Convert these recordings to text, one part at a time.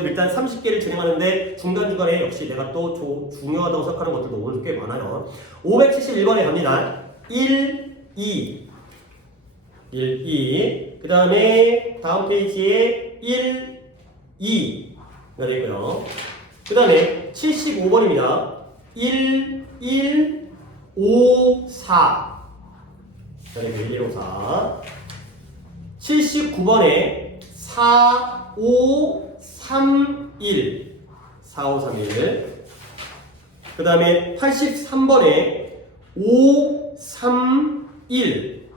일단 30개를 진행하는데 중간중간에 역시 내가 또 중요하다고 생각하는 것들도 오늘 꽤 많아요. 571번에 갑니다. 1, 2 그 다음에 다음 페이지에 1, 2가 되고요. 그 다음에 75번입니다. 1, 1, 5, 4 1, 5, 4 79번에 4, 5, 3, 1 4, 5, 3, 1 그 다음에 83번에 5, 3, 1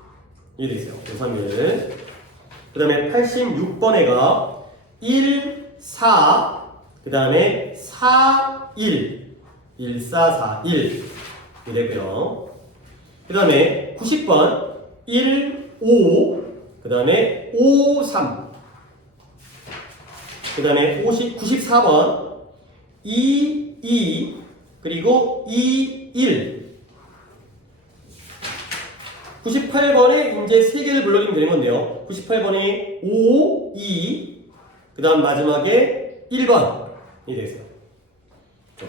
이게 되세요. 5, 3, 1 그 다음에 86번에가 1, 4 그 다음에 4, 1 1, 4, 4, 1 이게 되고요. 그 다음에 90번 1, 5 그 다음에 5, 3 그 다음에 94번 2, 2 그리고 2, 1 98번에 이제 3개를 불러주면 되는 건데요. 98번에 5, 2 그 다음 마지막에 1번이 되겠어요.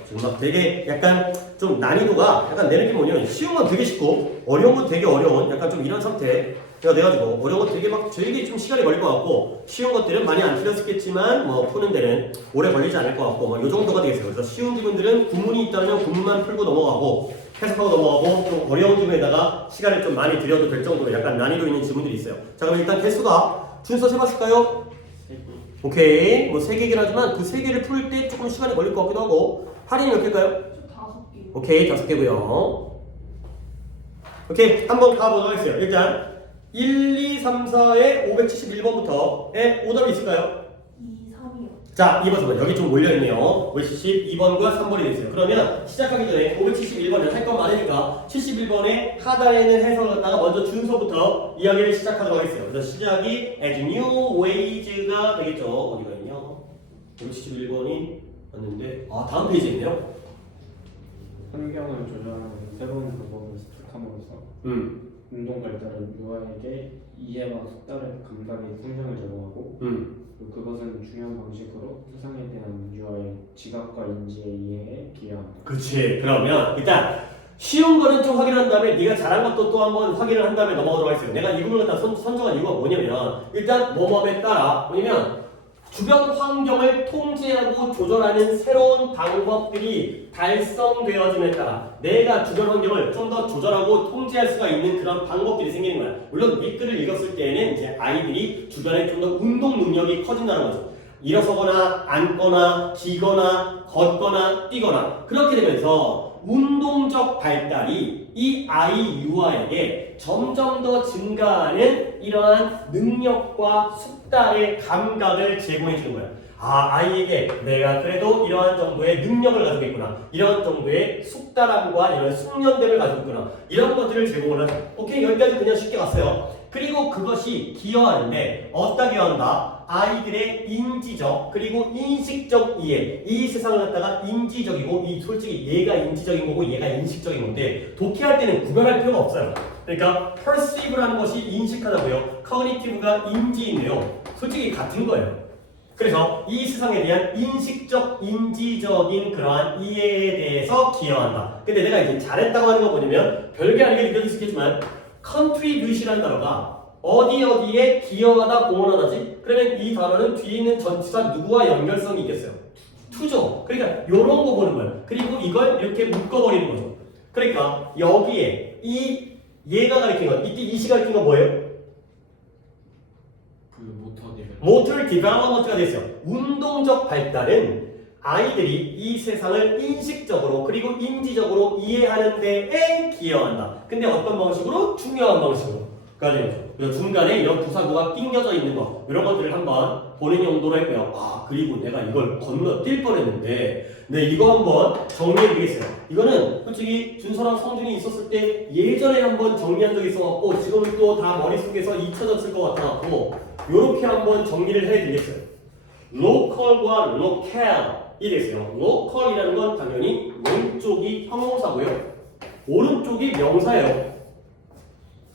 지금 막 되게 약간 좀 난이도가 약간 내 느낌 뭐냐면 쉬운 건 되게 쉽고 어려운 건 되게 어려운 약간 좀 이런 상태가 돼가지고 어려운 건 되게 막 되게 좀 시간이 걸릴 것 같고 쉬운 것들은 많이 안 틀렸겠지만 뭐 푸는 데는 오래 걸리지 않을 것 같고 뭐 이 정도가 되겠어요. 그래서 쉬운 부분들은 구문이 있다면 구문만 풀고 넘어가고 해석하고 넘어가고 좀 어려운 부분에다가 시간을 좀 많이 들여도 될 정도로 약간 난이도 있는 지문들이 있어요. 자 그럼 일단 개수가 준서 세봤을까요? 오케이 뭐 3개긴 하지만 그 3개를 풀 때 조금 시간이 걸릴 것 같기도 하고 할인이 몇 개일까요? 저 5개. 오케이 5개고요. 오케이 한번 가보도록 하겠습니다. 일단 1, 2, 3, 4의 571번부터의 오답이 있을까요? 2, 3이요. 자 2번 3번 여기 좀 몰려있네요. 572번과 3번이 됐어요. 그러면 시작하기 전에 571번은 할 건 많으니까 71번의 하단에는 해석을 갖다가 먼저 준서부터 이야기를 시작하도록 하겠어요. 그래서 시작이 as new wage가 되겠죠. 어디가 있냐 571번이 왔는데 다음 페이지에 있네요. 환경을 조절하는 새로운 방법을 습득함으로써 운동 발달은 유아에게 이해와 속달의 감각의 성장을 제공하고 그리고 그것은 중요한 방식으로 세상에 대한 유아의 지각과 인지의 이해에 기여합니다. 그렇지. 그러면 일단 쉬운 거는 좀 확인한 다음에 네가 잘한 것도 또 한번 확인을 한 다음에 넘어가도록 하겠습니다. 내가 이 부분을 갖다 선정한 이유가 뭐냐면 일단 뭐뭐에 따라 뭐냐면 주변 환경을 통제하고 조절하는 새로운 방법들이 달성되어짐에 따라 내가 주변 환경을 좀 더 조절하고 통제할 수가 있는 그런 방법들이 생기는 거야. 물론 윗글을 읽었을 때에는 이제 아이들이 주변에 좀 더 운동 능력이 커진다는 거죠. 일어서거나 앉거나 기거나 걷거나 뛰거나 그렇게 되면서 운동적 발달이 이 아이 유아에게 점점 더 증가하는 이러한 능력과 숙달의 감각을 제공해 주는 거예요. 아이에게 내가 그래도 이러한 정도의 능력을 가지고 있구나. 이런 정도의 숙달함과 이런 숙련됨을 가지고 있구나. 이런 것들을 제공을 하죠. 오케이, 여기까지 그냥 쉽게 갔어요. 그리고 그것이 기여하는데 어디다 기여한다? 아이들의 인지적 그리고 인식적 이해. 이 세상을 갖다가 인지적이고 이 솔직히 얘가 인지적인 거고 얘가 인식적인 건데 독해할 때는 구별할 필요가 없어요. 그러니까 perceive라는 것이 인식하다고요. cognitive가 인지인데요. 솔직히 같은 거예요. 그래서 이 세상에 대한 인식적, 인지적인 그러한 이해에 대해서 기여한다. 근데 내가 이제 잘했다고 하는 거 뭐냐면 별게 아니게 느껴질 수 있겠지만 contribute이라는 단어가 어디에 기여하다, 공헌하다지? 그러면 이 단어는 뒤에 있는 전치사 누구와 연결성이 있겠어요? to죠. 그러니까 요런 거 보는 거예요. 그리고 이걸 이렇게 묶어버리는 거죠. 그러니까 여기에 얘가 가리킨 거, 이때 이시 가리킨 거 뭐예요? 모tor development가 됐어요. 운동적 발달은 아이들이 이 세상을 인식적으로 그리고 인지적으로 이해하는 데에 기여한다. 근데 어떤 방식으로? 중요한 방식으로. 그래서 중간에 이런 부사구가 낑겨져 있는 거 이런 것들을 한번 보는 용도로 했고요. 그리고 내가 이걸 건너뛸 뻔했는데 이거 한번 정리해드리겠어요. 이거는 솔직히 준서랑 성준이 있었을 때 예전에 한번 정리한 적이 있어갖고 지금은 또 다 머릿속에서 잊혀졌을 것 같아갖고 요렇게 한번 정리를 해드리겠어요. local과 locale이 됐어요. local이라는 건 당연히 왼쪽이 형용사고요. 오른쪽이 명사예요.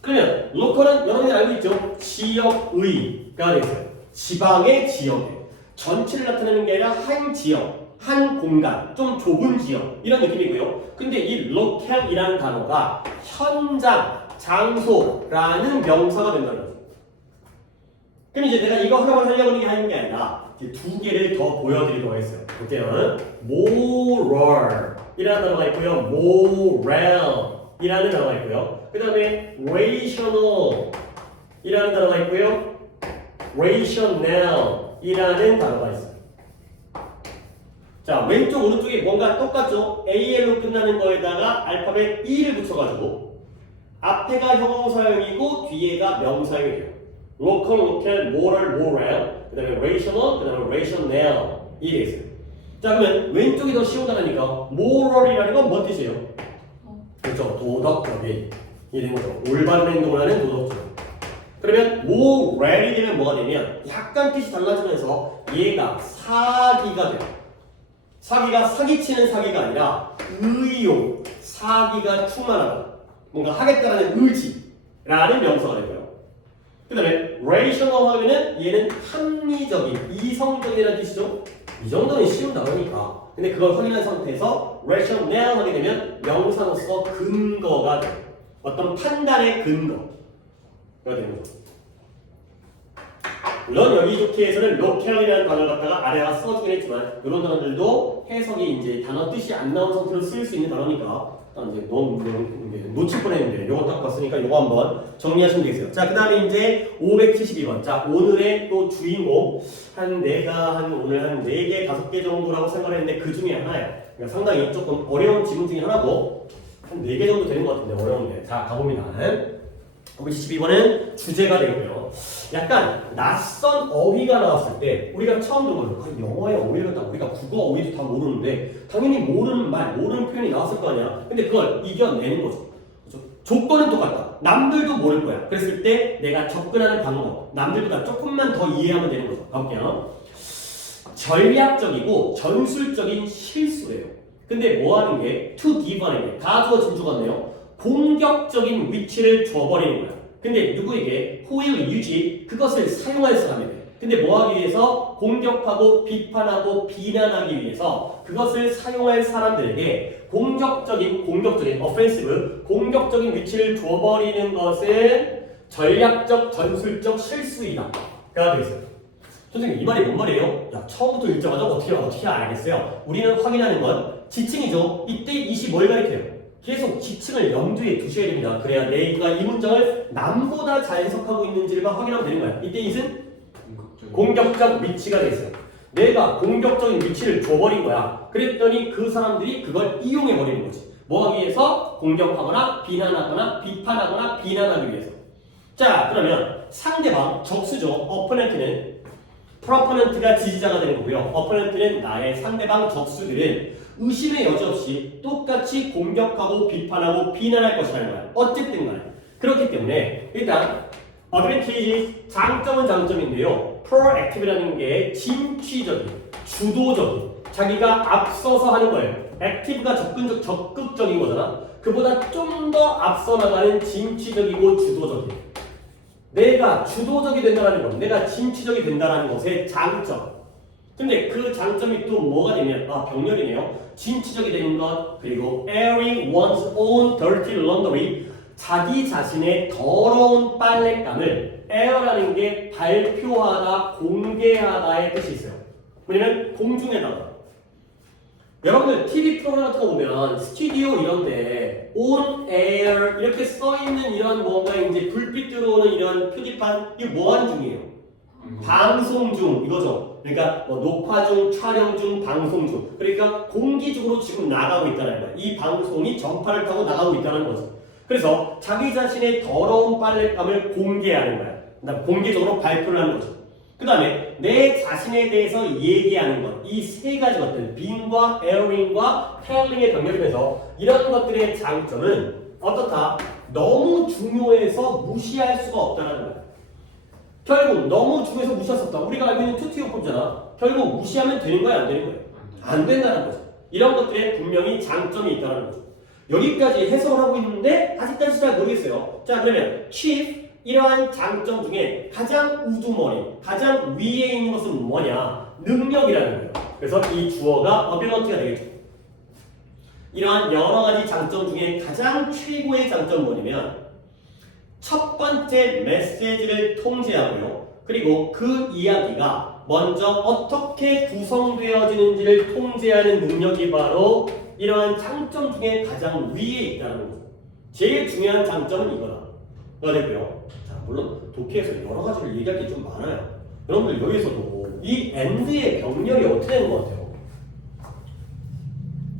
그러면 local은 여러분이 알고 있죠? 지역의가 됐어요. 지방의 지역에 전체를 나타내는 게 아니라 한 지역, 한 공간, 좀 좁은 지역 이런 느낌이고요. 근데 이 local이라는 단어가 현장, 장소라는 명사가 된다는 거죠. 그럼 이제 내가 이거 하나만 하려고 하는 게 아니라 이제 두 개를 더 보여드리도록 하겠어요. 볼게요. moral 이라는 단어가 있고요. moral 이라는 단어가 있고요. 그 다음에 rational 이라는 단어가 있고요. rational 이라는 단어가 있어요. 자, 왼쪽 오른쪽이 뭔가 똑같죠? AL로 끝나는 거에다가 알파벳 E를 붙여가지고 앞에가 형용사형이고 뒤에가 명사형이에요. local, local, moral, moral 그 다음에 rational, 그 다음에 rational 이게 있어요. 자, 그러면 왼쪽이 더 쉬운 단어니까 moral이라는 건 뭔 뜻이에요? 그렇죠. 도덕적인 이 되는 거죠. 올바른 행동을 하는 도덕적. 그러면 moral이 되면 뭐가 되면 약간 뜻이 달라지면서 얘가 사기가 돼요. 사기가 사기치는 사기가 아니라 의욕, 사기가 충만하다. 뭔가 하겠다라는 의지라는 명사가 되고요. 그 다음에 rational 하면은 얘는 합리적인, 이성적이라는 뜻이죠. 이 정도는 쉬운 단어니까. 근데 그걸 확인한 상태에서 rational 하게 되면 명사로서 근거가 돼요. 어떤 판단의 근거가 되는 거죠. 물론 여기 좋게에서는 local이라는 단어를 갖다가 아래가 써주긴 했지만 이런 단어들도 해석이 이제 단어 뜻이 안 나온 상태로 쓸 수 있는 단어니까 이제 너무 놓칠 뻔했는데 요거 딱 봤으니까 요거 한번 정리하시면 되겠어요. 자, 그 다음에 이제 572번. 자, 오늘의 또 주인공 오늘 한 4개, 5개 정도라고 생각을 했는데 그 중에 하나예요. 그러니까 상당히 조금 어려운 지문 중에 하나고 한 4개 정도 되는 것 같은데 어려운데. 자, 가봅니다. 572번은 주제가 되고요. 약간 낯선 어휘가 나왔을 때 우리가 처음 들어보는 영어의 어휘를 갖다 우리가 국어 어휘도 다 모르는데 당연히 모르는 말, 모르는 표현이 나왔을 거 아니야. 근데 그걸 이겨내는 거죠. 그렇죠? 조건은 똑같다. 남들도 모를 거야. 그랬을 때 내가 접근하는 방법, 남들보다 조금만 더 이해하면 되는 거죠. 가볼게요. 전략적이고 전술적인 실수예요. 근데 뭐 하는 게 to give 하는 게 다 주어진 줄 같네요. 공격적인 위치를 줘버리는 거야. 근데 누구에게 who will use 그것을 사용할 사람이 돼. 근데 뭐 하기 위해서 공격하고 비판하고 비난하기 위해서 그것을 사용할 사람들에게 공격적인 offensive 공격적인 위치를 줘버리는 것은 전략적 전술적 실수이다. 가 되겠어요. 선생님 이 말이 뭔 말이에요? 야, 처음부터 읽자마자 어떻게 알겠어요? 우리는 확인하는 건 지칭이죠. 이때 이시 뭘 가리켜요? 계속 지칭을 염두에 두셔야 됩니다. 그래야 내가 이 문장을 남보다 잘 해석하고 있는지를 확인하면 되는 거야. 이때 이은 공격적 위치가 되겠어요. 내가 공격적인 위치를 줘버린 거야. 그랬더니 그 사람들이 그걸 이용해버리는 거지. 뭐 하기 위해서? 공격하거나 비난하거나 비판하거나 비난하기 위해서. 자, 그러면 상대방, 적수죠. opponent는 proponent가 지지자가 되는 거고요. opponent는 나의 상대방 적수들은 의심의 여지 없이 똑같이 공격하고 비판하고 비난할 것이라는 거야. 어쨌든 간에. 그렇기 때문에 일단 advantage 장점은 장점인데요. proactive라는 게 진취적인, 주도적인, 자기가 앞서서 하는 거예요. active가 적극적인 거잖아. 그보다 좀 더 앞서 나가는 진취적이고 주도적인. 내가 주도적이 된다는 것, 내가 진취적이 된다는 것의 장점. 근데 그 장점이 또 뭐가 되면 병렬이네요. 진취적이 되는 것, 그리고 airing one's own dirty laundry, 자기 자신의 더러운 빨랫감을 air라는 게 발표하다, 공개하다의 뜻이 있어요. 왜냐면 공중에다가. 여러분들 TV 프로그램 같은 거 보면 스튜디오 이런데 on air 이렇게 써 있는 이런 뭔가 이제 불빛 들어오는 이런 표지판 이게 뭐 하는 중이에요? 방송 중 이거죠. 그러니까 뭐 녹화 중, 촬영 중, 방송 중. 그러니까 공기적으로 지금 나가고 있다는 거야. 이 방송이 전파를 타고 나가고 있다는 거죠. 그래서 자기 자신의 더러운 빨랫감을 공개하는 거야. 그다음 공개적으로 발표를 하는 거죠. 그 다음에 내 자신에 대해서 얘기하는 것. 이 세 가지 것들, being과 airing과 telling의 병렬이면서 이런 것들의 장점은 어떻다? 너무 중요해서 무시할 수가 없다는 거야. 결국 너무 중요해서 무시할 수 없다. 우리가 알고 있는 투투요법이잖아. 결국 무시하면 되는 거야, 안 되는 거야? 안 된다는 거죠. 이런 것들에 분명히 장점이 있다는 거죠. 여기까지 해석을 하고 있는데 아직까지 잘 모르겠어요. 자, 그러면 chief 이러한 장점 중에 가장 우두머리, 가장 위에 있는 것은 뭐냐? 능력이라는 거예요. 그래서 이 주어가 ability가 되겠죠. 이러한 여러 가지 장점 중에 가장 최고의 장점은 뭐냐면 첫 번째 메시지를 통제하고요. 그리고 그 이야기가 먼저 어떻게 구성되어지는지를 통제하는 능력이 바로 이러한 장점 중에 가장 위에 있다는 거죠. 제일 중요한 장점은 이거다. 가 되고요. 자, 물론 독해에서 여러 가지를 얘기할 게 좀 많아요. 여러분들 여기서도 이 and의 병렬이 어떻게 되는 것 같아요?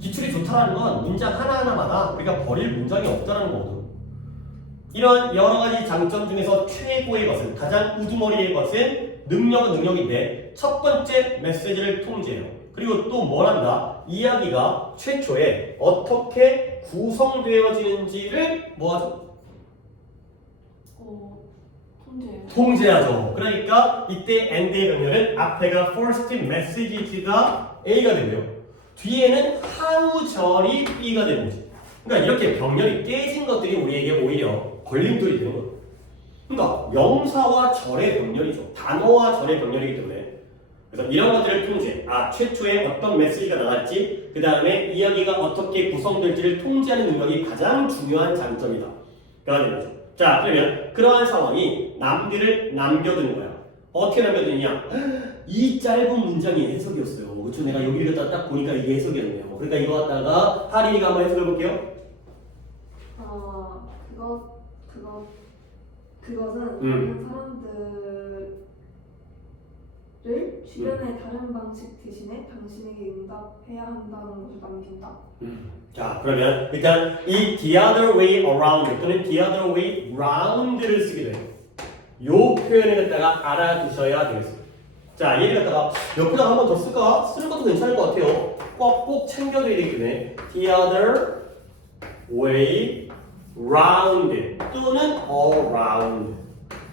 기출이 좋다라는 건 문장 하나하나마다 우리가 버릴 문장이 없다는 거거든. 이런 여러 가지 장점 중에서 최고의 것은, 가장 우두머리의 것은 능력은 능력인데 첫 번째 메시지를 통제해요. 그리고 또 뭘 한다? 이야기가 최초에 어떻게 구성되어지는지를 뭐하죠? 통제해요. 통제하죠. 그러니까 이때 and의 병렬은 앞에가 first message가 A가 되고요. 뒤에는 how 절이 B가 되는 거지. 그러니까 이렇게 병렬이 깨진 것들이 우리에게 오히려 걸림돌이 되는 거예요. 그러니까 명사와 절의 병렬이죠. 단어와 절의 병렬이기 때문에. 그래서 이런 것들을 통제, 최초에 어떤 메시지가 나갈지, 그 다음에 이야기가 어떻게 구성될지를 통제하는 능력이 가장 중요한 장점이다. 가 되는 거죠. 자, 그러면 그러한 상황이 남들을 남겨두는 거야. 어떻게 남겨두느냐? 이 짧은 문장이 해석이었어요. 그렇죠? 내가 여기를 갖다 딱 보니까 이게 해석이었네요. 그러니까 이거 갖다가 하린이가 한번 해석해 볼게요. 그것은 다른 사람들을 주변의 다른 방식 대신에 당신에게 응답해야 한다는 것을 남긴다. 자, 그러면 일단 이 the other way around 또는 the other way round를 쓰게 돼요. 요 표현을 갖다가 알아두셔야 되겠습니다. 자, 얘를 갖다가 옆에다가 한 번 더 쓸까? 쓰는 것도 괜찮을 것 같아요. 꼭 챙겨드려야 되기 때문에 the other way round 또는 around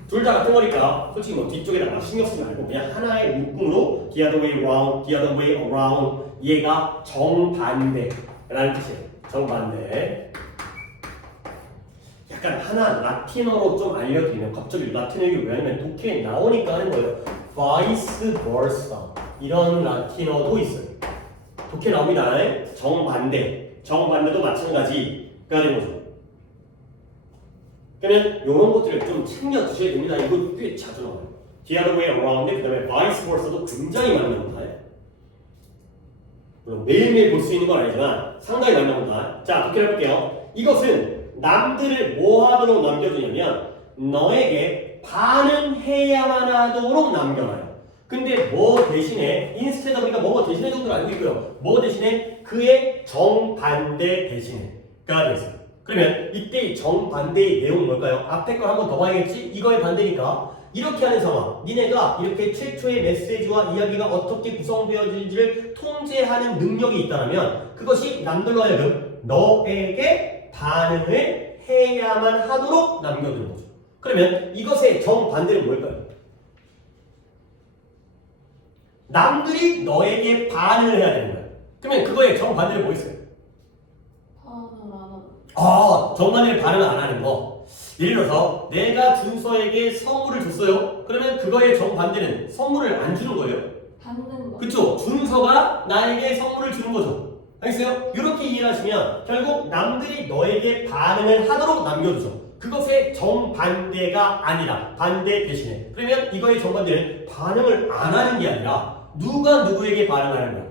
둘 다 같은 거니까 솔직히 뭐 뒤쪽에다가 신경 쓰지 말고 그냥 하나의 묶음으로 the other way round, the other way around 얘가 정반대라는 뜻이에요. 정반대. 약간 하나 라틴어로 좀 알려드리면 갑자기 라틴어 얘기 왜 하냐면 독해에 나오니까 하는 거예요. vice versa 이런 라틴어도 있어요. 독해 나옵니다. 정반대도 마찬가지가 되는 거죠. 그러면 이런 것들을 좀 챙겨 두셔야 됩니다. 이거 꽤 자주 나와요. the other way around, 그 다음에 vice versa도 굉장히 많이 나옵니다. 물론 매일매일 볼 수 있는 건 아니지만 상당히 많이 나옵니다. 자, 독해를 해볼게요. 이것은 남들을 뭐 하도록 남겨두냐면 너에게 반응해야만 하도록 남겨놔요. 근데 뭐 대신에 instead of니까 뭐 대신에 정도를 알고 있고요. 뭐 대신에 그의 정반대 대신에가 되겠습니다. 그러면 이때 이 정반대의 내용은 뭘까요? 앞에 걸 한번 더 봐야겠지? 이거의 반대니까 이렇게 하는 상황, 니네가 이렇게 최초의 메시지와 이야기가 어떻게 구성되어질지를 통제하는 능력이 있다면 그것이 남들로 하여금 너에게 반응을 해야만 하도록 남겨두는 거죠. 그러면 이것의 정반대는 뭘까요? 남들이 너에게 반응을 해야 되는 거예요. 그러면 그거의 정반대는 뭐 있어요? 반응을 안 하고. 정반대를 반응을 안 하는 거. 예를 들어서 내가 준서에게 선물을 줬어요. 그러면 그거의 정반대는 선물을 안 주는 거예요. 받는 거. 그쵸? 준서가 나에게 선물을 주는 거죠. 알겠어요? 이렇게 이해를 하시면 결국 남들이 너에게 반응을 하도록 남겨두죠. 그것의 정반대가 아니라 반대 대신에. 그러면 이거의 정반대는 반응을 안 하는 게 아니라 누가 누구에게 반응하는 거야?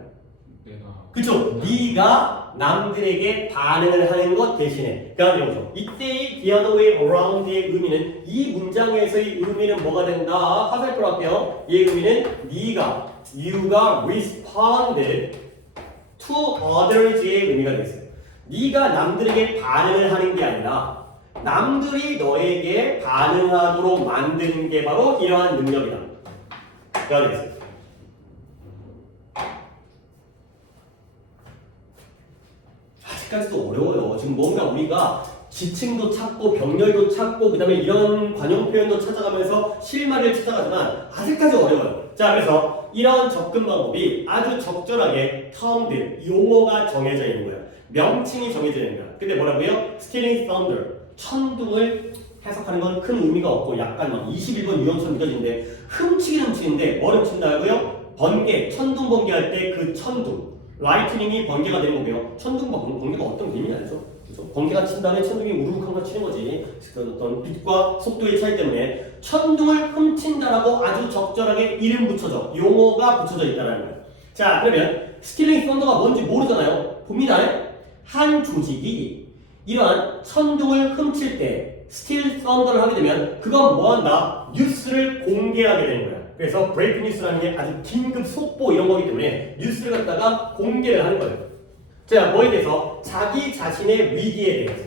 그쵸? 네가 남들에게 반응을 하는 것 대신에 가 되는 거죠. 이때의 the other way around의 의미는 이 문장에서의 의미는 뭐가 된다? 화살표로 할게요. 이 의미는 네가 you가 responded to others의 의미가 되겠어요. 네가 남들에게 반응을 하는 게 아니라 남들이 너에게 반응하도록 만드는 게 바로 이러한 능력이다. 가 되겠어요. 아직까지도 어려워요. 지금 뭔가 우리가 지층도 찾고 병렬도 찾고 그 다음에 이런 관용 표현도 찾아가면서 실마리를 찾아가지만 아직까지 어려워요. 자, 그래서 이런 접근 방법이 아주 적절하게 term들, 용어가 정해져 있는 거예요. 명칭이 정해져 있는 거예요. 근데 뭐라고요? stealing thunder, 천둥을 해석하는 건 큰 의미가 없고 약간 막 21번 유형처럼 느껴지는데 훔치긴 훔치는데 뭘 훔친다고요? 번개, 천둥 번개할 때 그 천둥, 라이트닝이 번개가 되는 거고요. 천둥 번개가 어떤 의미는 알죠? 그렇죠? 번개가 친 다음에 천둥이 우르르 한 치는 거지. 그 어떤 빛과 속도의 차이 때문에 천둥을 훔친다라고 아주 적절하게 이름 붙여져, 용어가 붙여져 있다는 거예요. 자, 그러면 스틸링 썬더가 뭔지 모르잖아요. 봅니다. 한 조직이 이러한 천둥을 훔칠 때 스틸 썬더를 하게 되면 그건 뭐한다? 뉴스를 공개하게 되는 거야. 그래서 브레이크 뉴스라는 게 아주 긴급 속보 이런 거기 때문에 뉴스를 갖다가 공개를 하는 거예요. 자, 뭐에 대해서? 자기 자신의 위기에 대해서.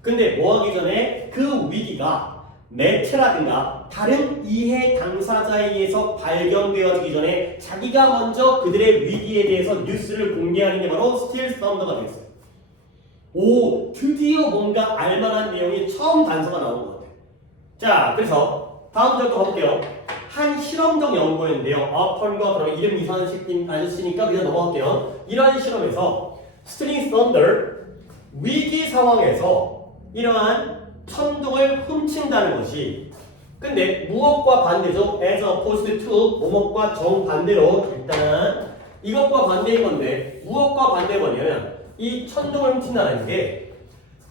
근데 뭐 하기 전에 그 위기가 매체라든가 다른 이해 당사자에 의해서 발견되어지기 전에 자기가 먼저 그들의 위기에 대해서 뉴스를 공개하는 게 바로 스틸 썬더가 되겠어요. 오, 드디어 뭔가 알만한 내용이 처음 단서가 나온 것 같아요. 자, 그래서 다음 절도 가볼게요. 한 실험적 연구였는데요. 어펀과 그러면 이름 이상한 아저씨니까 그냥 넘어갈게요. 이러한 실험에서 스틸링 썬더, 위기 상황에서 이러한 천둥을 훔친다는 것이, 근데 무엇과 반대죠? as opposed to 뭐뭐과 정반대로 일단 이것과 반대인 건데 무엇과 반대인 거냐면 이 천둥을 훔친다는 게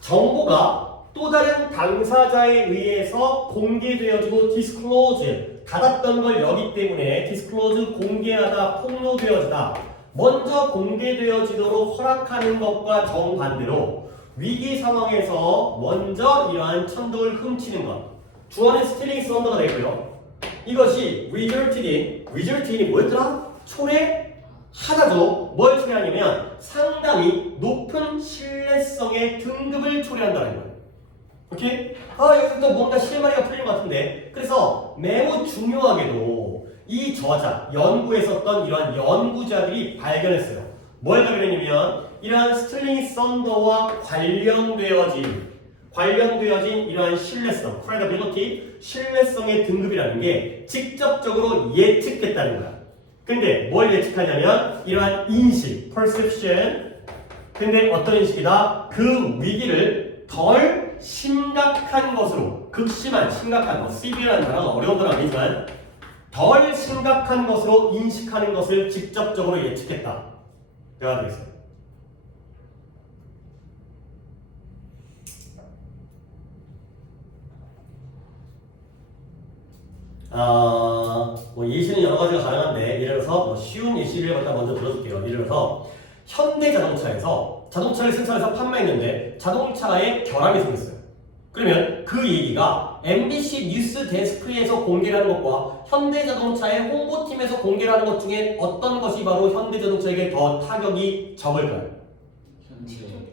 정보가 또 다른 당사자에 의해서 공개되어지고 disclose, 닫았던 걸 여기 때문에 disclose, 공개하다, 폭로되어지다, 먼저 공개되어지도록 허락하는 것과 정반대로 위기 상황에서 먼저 이러한 천둥을 훔치는 것, 주어는 스틸링 썬더가 되고요. 이것이 resulted이 뭐였더라? 초래하다죠. 뭘 초래하냐면 상당히 높은 신뢰성의 등급을 초래한다는 거예요. 오케이? 여기서 뭔가 실마리가 풀린 것 같은데, 그래서 매우 중요하게도 이 저자, 연구했었던 이러한 연구자들이 발견했어요. 뭘 발견했냐면 이러한 스틸링 썬더와 관련되어진 이러한 신뢰성, credibility, 신뢰성의 등급이라는 게 직접적으로 예측했다는 거야. 근데 뭘 예측하냐면 이러한 인식, perception. 근데 어떤 인식이다? 그 위기를 덜 심각한 것으로, 극심한, 심각한 것, severe라는 단어가 어려운 건 아니지만 덜 심각한 것으로 인식하는 것을 직접적으로 예측했다. 대화가 되겠습니다. 뭐 예시는 여러 가지가 가능한데, 예를 들어서 뭐 쉬운 예시를 갖다 먼저 들어줄게요. 예를 들어서 현대자동차에서 자동차를 생산해서 판매했는데 자동차에 결함이 생겼어요. 그러면 그 얘기가 MBC 뉴스 데스크에서 공개를 하는 것과 현대자동차의 홍보팀에서 공개를 하는 것 중에 어떤 것이 바로 현대자동차에게 더 타격이 적을까요?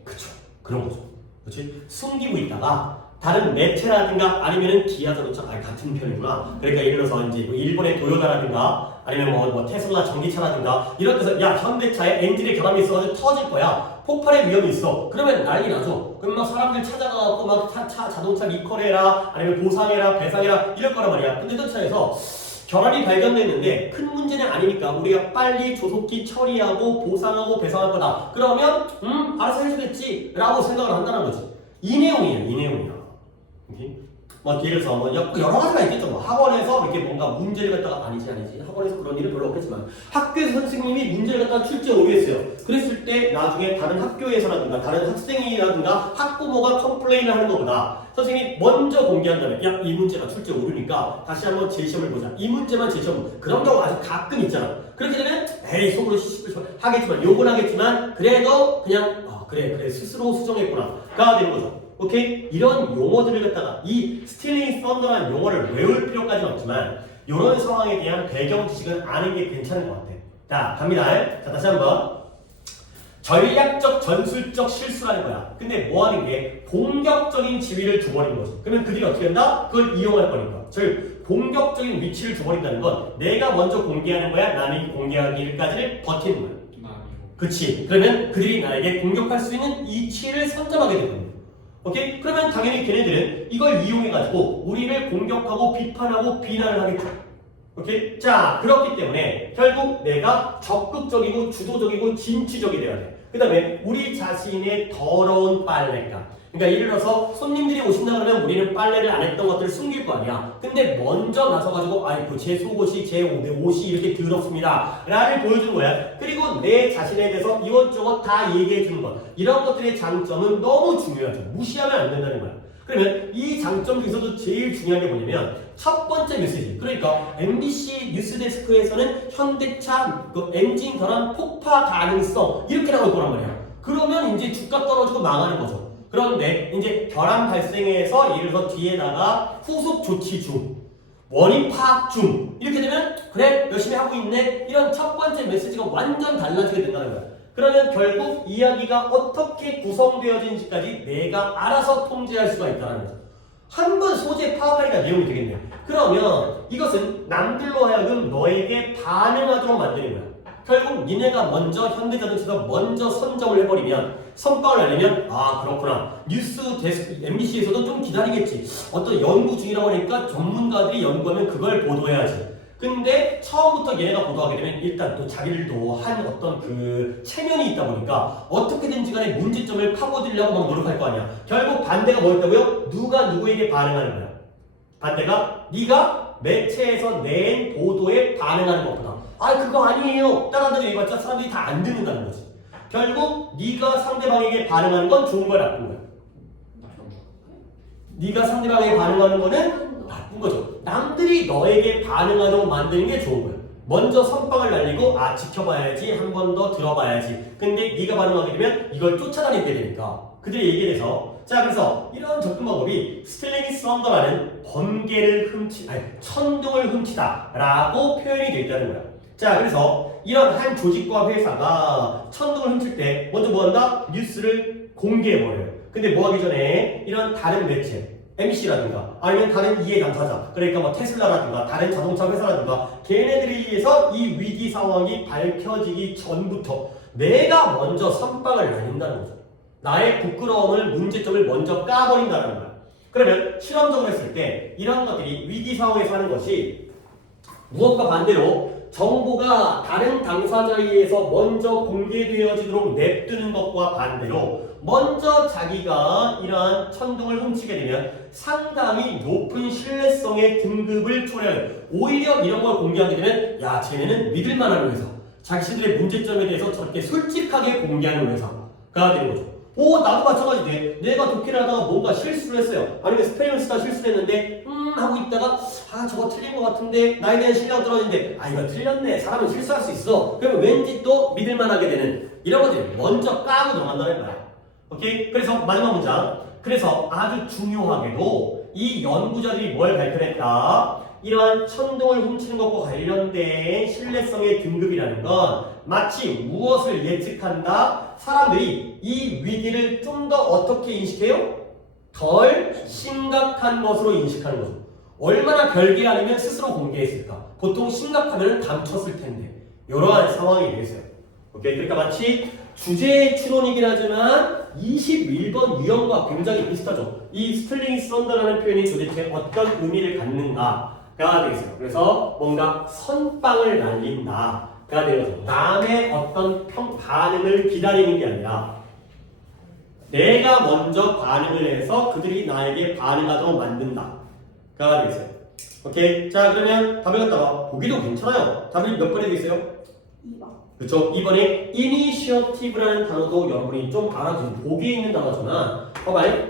그쵸, 그런 거죠. 그렇지? 숨기고 있다가 다른 매체라든가 아니면은 기아자동차, 같은 편이구나. 그러니까 예를 들어서 이제 뭐 일본의 도요타라든가 아니면 뭐 테슬라 전기차라든가 이런 데서 야, 현대차에 엔진에 결함이 있어가지고 터질 거야, 폭발의 위험이 있어. 그러면 난리 나죠. 그럼 막 사람들 찾아가고 막 자동차 리콜해라, 아니면 보상해라, 배상해라 이럴 거란 말이야. 근데 그 차에서 결함이 발견됐는데 큰 문제는 아니니까 우리가 빨리 조속히 처리하고 보상하고 배상할 거다. 그러면 알아서 해주겠지 라고 생각을 한다는 거지. 이 내용이야. 뭐 예를 들어서 뭐 여러 가지가 있겠죠. 뭐 학원에서 이렇게 뭔가 문제를 갖다가 아니지 학원에서 그런 일은 별로 없겠지만 학교에서 선생님이 문제를 갖다가 출제 오류했어요. 그랬을 때 나중에 다른 학교에서라든가 다른 학생이라든가 학부모가 컴플레인을 하는 것보다 선생님이 먼저 공개한다면 야, 이 문제가 출제 오류니까 다시 한번 재시험을 보자. 이 문제만 재시험, 그런 경우가 아주 가끔 있잖아. 그렇게 되면 에이 속으로 하겠지만 욕은 하겠지만 그래도 그냥 그래 스스로 수정했구나가 되는 거죠. 오케이? 이런 용어들을 갖다가 이 스틸링 썬더라는 용어를 외울 필요까지는 없지만 이런 상황에 대한 배경 지식은 아는 게 괜찮은 것 같아. 자, 갑니다. 자, 다시 한번. 전략적 전술적 실수라는 거야. 근데 뭐 하는 게 공격적인 지위를 줘버린 거지. 그러면 그들이 어떻게 한다? 그걸 이용할 거니까. 즉 공격적인 위치를 줘버린다는 건 내가 먼저 공개하는 거야, 남이 공개하기까지를 버티는 거야. 그치? 그러면 그들이 나에게 공격할 수 있는 이치를 선점하게 되거든. 오케이? 그러면 당연히 걔네들은 이걸 이용해가지고 우리를 공격하고 비판하고 비난을 하겠죠. 오케이? 자, 그렇기 때문에 결국 내가 적극적이고 주도적이고 진취적이 돼야 돼. 그 다음에 우리 자신의 더러운 빨래감. 그러니까 예를 들어서 손님들이 오신다 그러면 우리는 빨래를 안 했던 것들을 숨길 거 아니야. 근데 먼저 나서가지고 아이고 제 속옷이 제 옷이 이렇게 더럽습니다 라를 보여주는 거야. 그리고 내 자신에 대해서 이것저것 다 얘기해 주는 것. 이런 것들의 장점은 너무 중요하죠. 무시하면 안 된다는 거야. 그러면 이 장점 중에서도 제일 중요한 게 뭐냐면 첫 번째 메시지. 그러니까 MBC 뉴스데스크에서는 현대차 그 엔진 결함 폭파 가능성 이렇게 나올 거란 말이야. 그러면 이제 주가 떨어지고 망하는 거죠. 그런데 이제 결함 발생해서 예를 들어서 뒤에다가 후속 조치 중, 원인 파악 중 이렇게 되면 그래 열심히 하고 있네 이런 첫 번째 메시지가 완전 달라지게 된다는 거야. 그러면 결국 이야기가 어떻게 구성되어진지까지 내가 알아서 통제할 수가 있다는 거죠. 한 번 소재 파악하니까 내용이 되겠네. 그러면 이것은 남들로 하여금 너에게 반응하도록 만드는 거야. 결국 니네가 먼저 현대자동차에서 먼저 선점을 해버리면 선빵을 날리면 아 그렇구나 뉴스 데스크 MBC에서도 좀 기다리겠지 어떤 연구 중이라고 하니까 전문가들이 연구하면 그걸 보도해야지. 근데 처음부터 얘네가 보도하게 되면 일단 또 자기들도 한 어떤 그 체면이 있다 보니까 어떻게든지 간에 문제점을 파고들려고 막 노력할 거 아니야. 결국 반대가 뭐였다고요? 누가 누구에게 반응하는 거야. 반대가 네가 매체에서 낸 보도에 반응하는 것보다 아 그거 아니에요 따라다니 얘기해봤자 사람들이 다 안 듣는다는 거지. 결국 네가 상대방에게 반응하는 건 좋은 거야 나쁜 거야? 네가 상대방에게 반응하는 거는 나쁜 거죠. 남들이 너에게 반응하도록 만드는 게 좋은 거야. 먼저 선빵을 날리고 아 지켜봐야지 한 번 더 들어봐야지. 근데 네가 반응하게 되면 이걸 쫓아다니게 되니까 그들의 얘기에 대해서 자 그래서 이런 접근 방법이 스틸링 썬더라는 번개를 천둥을 훔치다 라고 표현이 되어 있다는 거야. 자 그래서 이런 한 조직과 회사가 천둥을 훔칠 때 먼저 뭐한다? 뉴스를 공개해버려요. 근데 뭐하기 전에 이런 다른 매체 MBC라든가 아니면 다른 이해 당사자 그러니까 뭐 테슬라라든가 다른 자동차 회사라든가 걔네들에 의해서 이 위기 상황이 밝혀지기 전부터 내가 먼저 선빵을 날린다는 거죠. 나의 부끄러움을 문제점을 먼저 까버린다는 거야. 그러면 실험적으로 했을 때 이런 것들이 위기 상황에서 하는 것이 무엇과 반대로 정보가 다른 당사자에 의해서 먼저 공개되어지도록 냅두는 것과 반대로 먼저 자기가 이러한 천둥을 훔치게 되면 상당히 높은 신뢰성의 등급을 초래해요. 오히려 이런 걸 공개하게 되면 야 쟤네는 믿을만한 회사 자신들의 문제점에 대해서 저렇게 솔직하게 공개하는 회사가 되는 거죠. 오 나도 마찬가지인데 내가 독해를 하다가 뭔가 실수를 했어요. 아니면 스페인을 쓰다 실수를 했는데 하고 있다가 아 저거 틀린 것 같은데 나에 대한 신뢰가 떨어지는데 아 이거 틀렸네 사람은 실수할 수 있어. 그러면 왠지 또 믿을만하게 되는 이런 것들 먼저 까고 들어간다는 거야. 오케이? 그래서 마지막 문장 그래서 아주 중요하게도 이 연구자들이 뭘 발표했다. 이러한 천둥을 훔치는 것과 관련된 신뢰성의 등급이라는 건 마치 무엇을 예측한다? 사람들이 이 위기를 좀 더 어떻게 인식해요? 덜 심각한 것으로 인식하는 거죠. 얼마나 별게 아니면 스스로 공개했을까? 보통 심각하면 감췄을 텐데 이러한 상황이 되겠어요. 오케이? 그러니까 마치 주제의 추론이긴 하지만 21번 유형과 굉장히 비슷하죠. 이 스틸링 썬더라는 표현이 도대체 어떤 의미를 갖는가가 되겠어요. 그래서 뭔가 선빵을 날린다가 되는 거죠. 남의 어떤 반응을 기다리는 게 아니라 내가 먼저 반응을 해서 그들이 나에게 반응하도록 만든다가 되겠어요. 오케이? 자 그러면 답을 갖다가 보기도 괜찮아요. 답이 몇 번에 되겠어요? 2번. 그렇죠? 이번에 initiative라는 단어도 여러분이 좀 알아두세요. 보기에 있는 단어지만 봐봐요.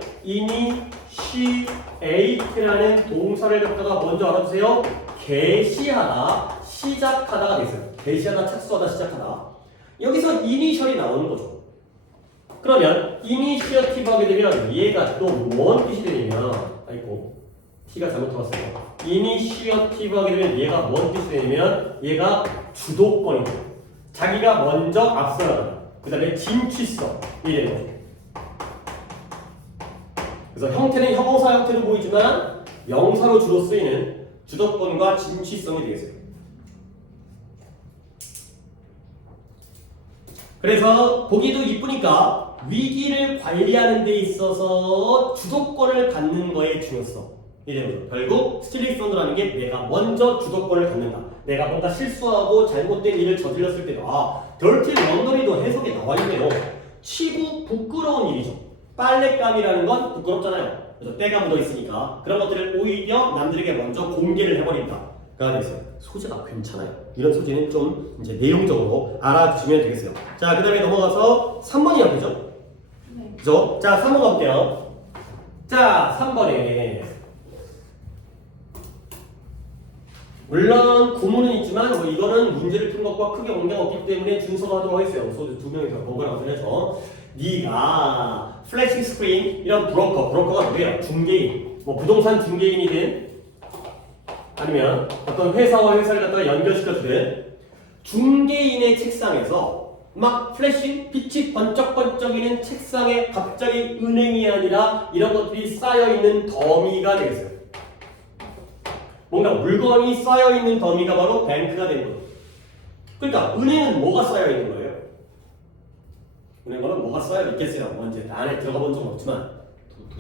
initiate라는 동사를 갖다가 먼저 알아두세요. 개시하다, 시작하다가 되겠어요. 개시하다, 착수하다, 시작하다. 여기서 initial이 나오는 거죠. 그러면 initiative 하게 되면 얘가 또 뭔 뜻이 되냐면 아이고 T가 잘못 들어갔어요. initiative 하게 되면 얘가 뭔 뜻이 되냐면 얘가 주도권이죠. 자기가 먼저 앞서나가다. 그 다음에 진취성 이 되는 거죠. 그래서 형태는 형용사 형태로 보이지만 명사로 주로 쓰이는 주도권과 진취성이 되겠어요. 그래서 보기도 이쁘니까 위기를 관리하는 데 있어서 주도권을 갖는 거의 중요성 이제 결국 스틸링 썬더라는 게 내가 먼저 주도권을 갖는다. 내가 뭔가 실수하고 잘못된 일을 저질렀을 때도 더티 런더리도 해석에 나와 있네요. 치고 부끄러운 일이죠. 빨랫감이라는 건 부끄럽잖아요. 그래서 때가 묻어 있으니까 그런 것들을 오히려 남들에게 먼저 공개를 해버린다. 그래서 소재가 괜찮아요. 이런 소재는 좀 이제 내용적으로 알아주시면 되겠어요. 자, 그 다음에 넘어가서 3번이요, 그죠? 네. 그죠? 자, 3번 가볼게요. 자, 3번에 물론 구문은 있지만 뭐 이거는 문제를 푼 것과 크게 관계가 없기 때문에 준서가 하도록 하겠어요. 소재 두 명이서 번거라고 해서 네가 플래시 스크린 이런 브로커가 뭐예요? 중개인, 뭐 부동산 중개인이든 아니면 어떤 회사와 회사를 갖다가 연결시켜주든 중개인의 책상에서 막 플래시 빛이 번쩍번쩍이는 책상에 갑자기 은행이 아니라 이런 것들이 쌓여있는 더미가 되겠어요. 뭔가 물건이 쌓여있는 더미가 바로 뱅크가 되는 거죠. 그러니까 은행은 뭐가 쌓여있는 거예요? 은행은 뭐가 쌓여있겠어요? 뭐 이제 안에 들어가 본 적은 없지만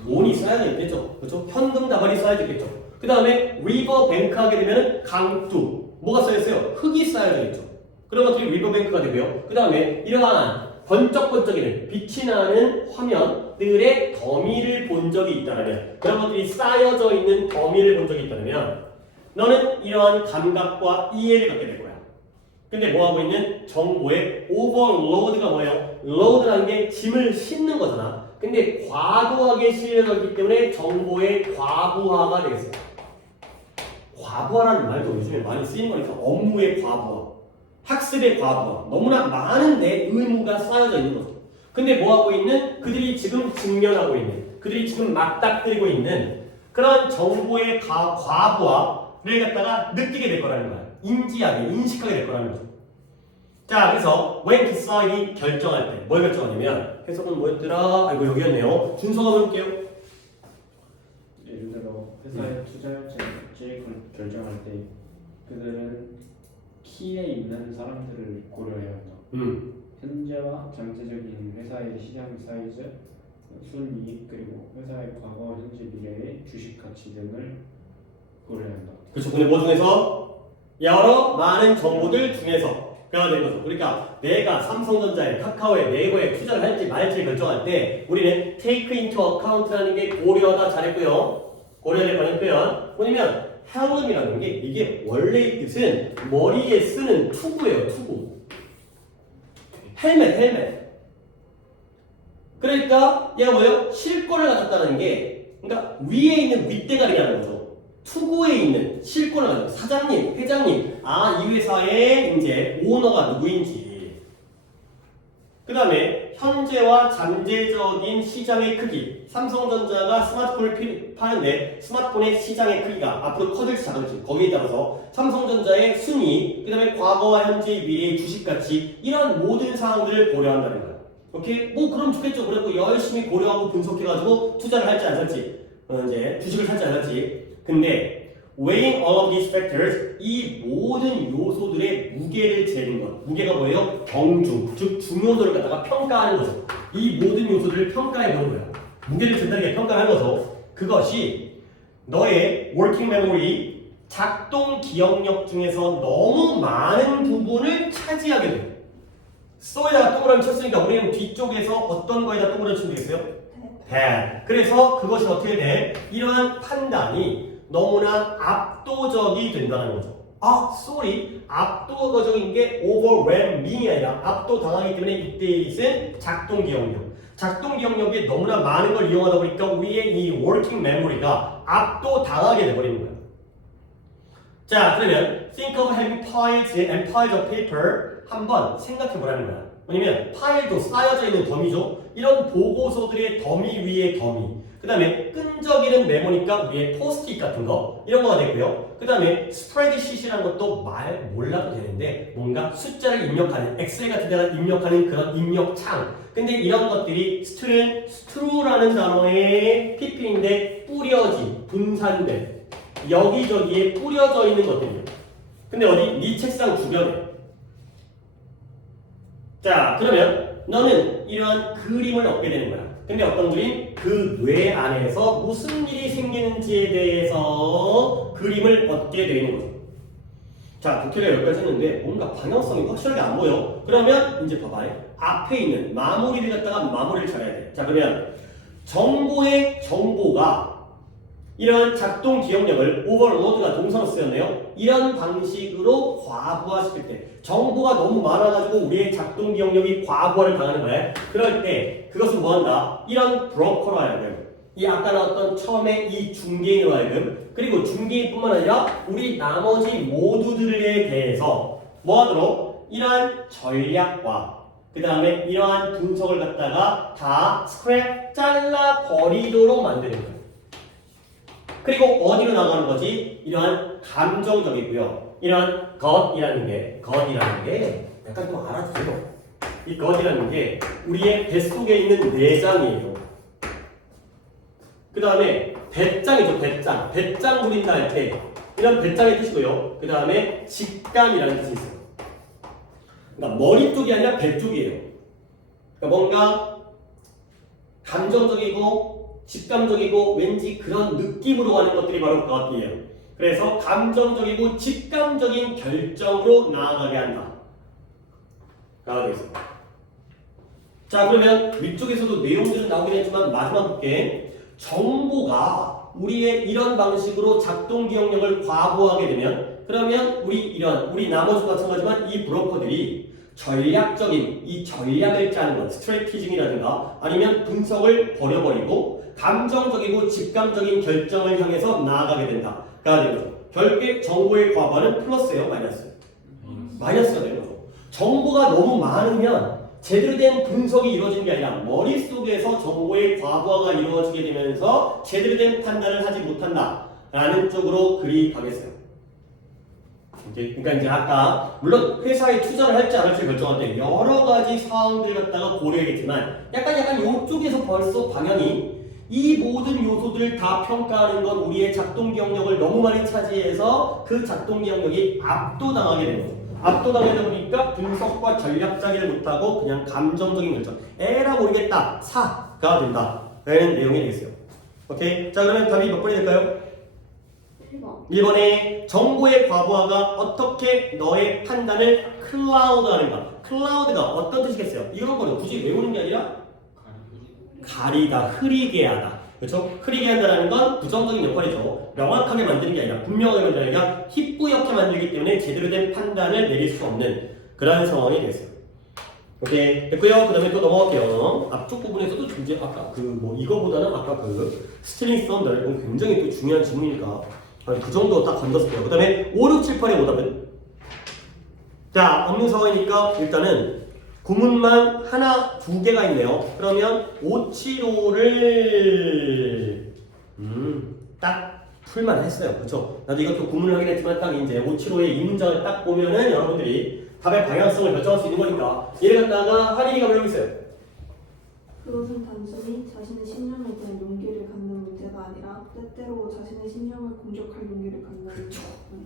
돈이 쌓여져 있겠죠. 그렇죠? 현금 다발이 쌓여져 있겠죠. 그 다음에 리버뱅크 하게 되면 강둑 뭐가 쌓여있어요? 흙이 쌓여져 있죠. 그런 것들이 리버뱅크가 되고요. 그 다음에 이러한 번쩍번쩍이는 빛이 나는 화면들의 더미를 본 적이 있다면 그런 것들이 쌓여져 있는 더미를 본 적이 있다면 너는 이러한 감각과 이해를 갖게 될 거야. 근데 뭐하고 있는 정보의 오버로드가 뭐예요? 로드라는 게 짐을 싣는 거잖아. 근데 과도하게 실려졌기 때문에 정보의 과부하가 되겠어요. 과부하라는 말도 요즘에 많이 쓰이는 거니까 업무의 과부하, 학습의 과부하, 너무나 많은데 의무가 쌓여져 있는 거죠. 근데 뭐하고 있는? 그들이 지금 직면하고 있는, 그들이 지금 맞닥뜨리고 있는 그런 정보의 과부하를 갖다가 느끼게 될 거라는 거야. 인지하게, 인식하게 될 거라는 거죠. 자, 그래서 when decide 결정할 때 뭘 결정하냐면 해석은 뭐였더라? 아이고 여기였네요. 준서가 볼게요. 예를 들어 회사에 투자할지 결정할 때 그들은 키에 있는 사람들을 고려해야 한다. 현재와 잠재적인 회사의 시장 사이즈, 순이익 그리고 회사의 과거, 현재, 미래의 주식 가치 등을 고려해야 한다. 그렇죠. 근데 뭐 중에서? 여러 많은 정보들 중에서 가 되는 거죠. 그러니까 내가 삼성전자에, 카카오에, 네이버에 투자를 할지 말지 결정할 때 우리는 take into account라는 게 고려하다 잘했고요. 고려해야 될 표현 뭐냐면 helm이라는 게 이게 원래의 뜻은 머리에 쓰는 투구예요. 투구. 헬멧. 그러니까 얘가 뭐예요? 실권을 가졌다는 게 그러니까 위에 있는 윗대가리라는 거죠. 투구에 있는 실권을 가지고 사장님, 회장님, 이 회사의 이제 오너가 누구인지, 그 다음에 현재와 잠재적인 시장의 크기, 삼성전자가 스마트폰을 파는데 스마트폰의 시장의 크기가 앞으로 커질지 작을지 거기에 따라서 삼성전자의 순위, 그 다음에 과거와 현재, 미래의 주식가치 이런 모든 사항들을 고려한다는 거예요. 오케이? 뭐 그럼 좋겠죠. 그래서 열심히 고려하고 분석해가지고 투자를 할지 안 살지, 이제 주식을 살지 안 살지. 근데 weighing all of these factors 이 모든 요소들의 무게를 재는 것. 무게가 뭐예요? 경중, 즉 중요도를 갖다가 평가하는 거죠. 이 모든 요소들을 평가해 보는 거예요. 무게를 잰다는 게 평가하는 거죠. 그것이 너의 working memory 작동 기억력 중에서 너무 많은 부분을 차지하게 돼요. so에다가 동그라미 쳤으니까 우리는 뒤쪽에서 어떤 거에다 동그라미 치면 되겠어요? that. 그래서 그것이 어떻게 돼? 이러한 판단이 너무나 압도적이 된다는 거죠. 압도적인 게 overwhelming이 아니라 압도당하기 때문에 이때의 작동 기억력. 작동 기억력에 너무나 많은 걸 이용하다 보니까 우리의 이 working memory가 압도당하게 돼버리는 거예요. 자, 그러면 think of having piles and piles of paper 한번 생각해 보라는 거야. 뭐냐면 파일도 쌓여져 있는 더미죠. 이런 보고서들의 더미 위에 더미. 그 다음에 끈적이는 메모니까 위에 포스트잇 같은 거 이런 거가 되고요. 그 다음에 스프레드시트라는 것도 말 몰라도 되는데 뭔가 숫자를 입력하는 엑셀 같은 데다 입력하는 그런 입력창. 근데 이런 것들이 스트루라는 단어의 PP인데 뿌려진, 분산된 여기저기에 뿌려져 있는 것들이에요. 근데 어디? 네 책상 주변에. 자, 그러면 너는 이러한 그림을 얻게 되는 거야. 근데 어떤 그림? 그 뇌 안에서 무슨 일이 생기는지에 대해서 그림을 얻게 되는 거죠. 자, 독해가 여기까지 했는데 뭔가 방향성이 확실하게 안 보여. 그러면 이제 봐봐요. 앞에 있는 마무리를 갖다가 마무리를 잘해야 돼. 자, 그러면 정보가 이런 작동 기억력을 오버로드가 동사로 쓰였네요. 이런 방식으로 과부하시킬 때 정보가 너무 많아가지고 우리의 작동 기억력이 과부하를 당하는 거예요. 그럴 때 그것은 뭐한다? 이런 브로커로 하여금 이 아까 나왔던 처음에 이 중개인으로 하여금 그리고 중개인뿐만 아니라 우리 나머지 모두들에 대해서 뭐하도록 이러한 전략과 그 다음에 이러한 분석을 갖다가 다 스크랩 잘라 버리도록 만드는 거예요. 그리고 어디로 나가는 거지? 이러한 감정적이고요. 이러한 것이라는 게 약간 좀 알아주세요. 이 것이라는 게 우리의 뱃속에 있는 내장이에요. 그 다음에 배짱이죠. 배짱 부린다 할 때 이런 배짱의 뜻이고요. 그 다음에 직감이라는 뜻이 있어요. 그러니까 머리 쪽이 아니라 배 쪽이에요. 그러니까 뭔가 감정적이고 직감적이고 왠지 그런 느낌으로 가는 것들이 바로 것이에요. 그래서 감정적이고 직감적인 결정으로 나아가게 한다. 가 되겠습니다. 자, 그러면 위쪽에서도 내용들은 나오긴 했지만 마지막 볼게. 정보가 우리의 이런 방식으로 작동 기억력을 과부하게 되면 그러면 우리 나머지도 마찬가지지만 이 브로커들이 전략적인 이 전략을 짜는 것, 스트래티징이라든가 아니면 분석을 버려버리고 감정적이고 직감적인 결정을 향해서 나아가게 된다. 가 되는 거죠. 결국 정보의 과부하는 플러스예요, 마이너스? 마이너스가 되는 거죠. 정보가 너무 많으면 제대로 된 분석이 이루어지는 게 아니라 머릿속에서 정보의 과부하가 이루어지게 되면서 제대로 된 판단을 하지 못한다 라는 쪽으로 글이 가겠어요. 그러니까 이제 아까 물론 회사에 투자를 할지 안 할지 결정할 때 여러 가지 사항들 갖다가 고려하겠지만 약간 이쪽에서 벌써 방향이 이 모든 요소들을 다 평가하는 건 우리의 작동 기억력을 너무 많이 차지해서 그 작동 기억력이 압도당하게 되는 거죠. 압도당하다 보니까 분석과 전략 짜기를 못하고 그냥 감정적인 결정 에라 모르겠다 사가 된다 라는 내용이 되겠어요. 오케이? 자, 그러면 답이 몇 번이 될까요? 1번. 1번에 정보의 과부하가 어떻게 너의 판단을 클라우드하는가. 클라우드가 어떤 뜻이겠어요? 이런 거는 굳이 외우는 게 아니라 가리다, 흐리게 하다. 그렇죠? 흐리게 한다는 건 부정적인 역할이죠. 명확하게 만드는 게 아니라 분명하게 만드는 게 아니라 희뿌옇게 만들기 때문에 제대로 된 판단을 내릴 수 없는 그런 상황이 되겠어요. 오케이, 됐고요. 그 다음에 또 넘어갈게요. 앞쪽 부분에서도 이제 아까 이거보다는 아까 스틸링 썬더 이건 굉장히 또 중요한 질문이니까 그 정도 딱 건졌을게요. 그 다음에 5, 6, 7, 8의 오답은? 자, 없는 상황이니까 일단은 구문만 하나, 두 개가 있네요. 그러면 5, 7, 5를 딱 풀만 했어요. 그렇죠? 나도 이것도 구문을 하긴 했지만 딱 이제 5, 7, 5의 이 문장을 딱 보면은 여러분들이 답의 방향성을 결정할 수 있는 거니까 얘를 갖다가 하린이가 뭐라고 있어요? 그것은 단순히 자신의 신념에 대한 용기를 갖는 문제가 아니라 때때로 자신의 신념을 공격할 용기를 갖는 문제.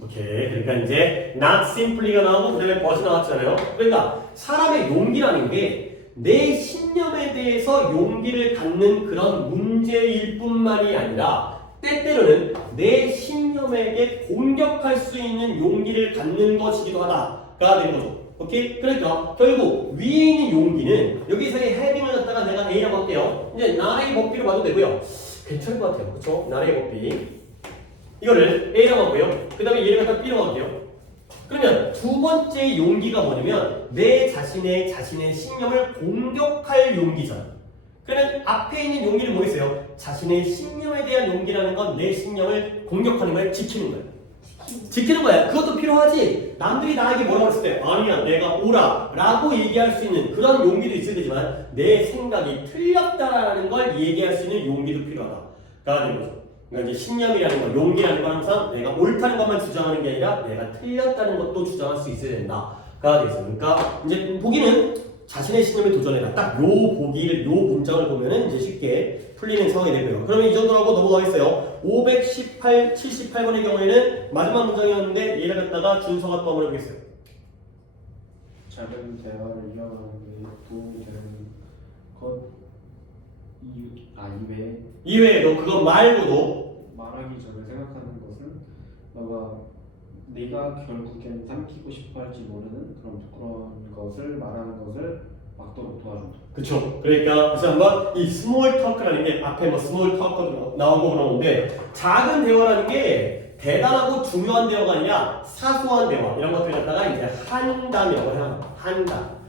오케이. 그러니까 이제 not simply가 나오고 그 다음에 but이 나왔잖아요. 그러니까 사람의 용기라는 게 내 신념에 대해서 용기를 갖는 그런 문제일 뿐만이 아니라 때때로는 내 신념에게 공격할 수 있는 용기를 갖는 것이기도 하다가 되는 거죠. 오케이? 그러니까 결국 위에 있는 용기는 여기서의 heading을 갖다가 내가 A라고 할게요. 이제 나의 법비로 봐도 되고요. 괜찮을 것 같아요. 그렇죠? 나의 법비. 이거를 A라고 하고요. 그 다음에 얘를 갖다 B라고 할게요. 그러면 두 번째 용기가 뭐냐면 내 자신의 신념을 공격할 용기잖아. 그러면 앞에 있는 용기는 뭐겠어요? 자신의 신념에 대한 용기라는 건 내 신념을 공격하는 거야, 지키는 거야. 지키는 거야. 그것도 필요하지. 남들이 나에게 뭐라고 했을 때 아니야 내가 옳아 라고 얘기할 수 있는 그런 용기도 있어야 되지만 내 생각이 틀렸다라는 걸 얘기할 수 있는 용기도 필요하다가 되는 거죠. 그러니까 이제 신념이라는 거, 용기라는 건 항상 내가 옳다는 것만 주장하는 게 아니라 내가 틀렸다는 것도 주장할 수 있어야 된다가 되겠어요. 그러니까 이제 보기는 자신의 신념에 도전해라. 딱 요 보기를, 요 문장을 보면은 이제 쉽게 풀리는 상황이 되고요. 그러면 이 정도로 하고 넘어가겠어요. 78번의 경우에는 마지막 문장이었는데 얘를 갖다가 준서가 또 한번 해보겠어요. 작은 대화를 이어가는 데 도움이 되는 이외에 이외에도 그거 말고도 말하기 전에 생각하는 것은 내가 결국엔 삼키고 싶어 할지 모르는 그런 것을 말하는 것을 막도록 도와준다. 그쵸. 그러니까 다시 한번 이 스몰 터크라는 게 앞에 뭐 스몰 터크 나온 거 그런 건데 작은 대화라는 게 대단하고 중요한 대화가 아니라 사소한 대화 이런 것들 갖다가 이제 한담이라고 해요.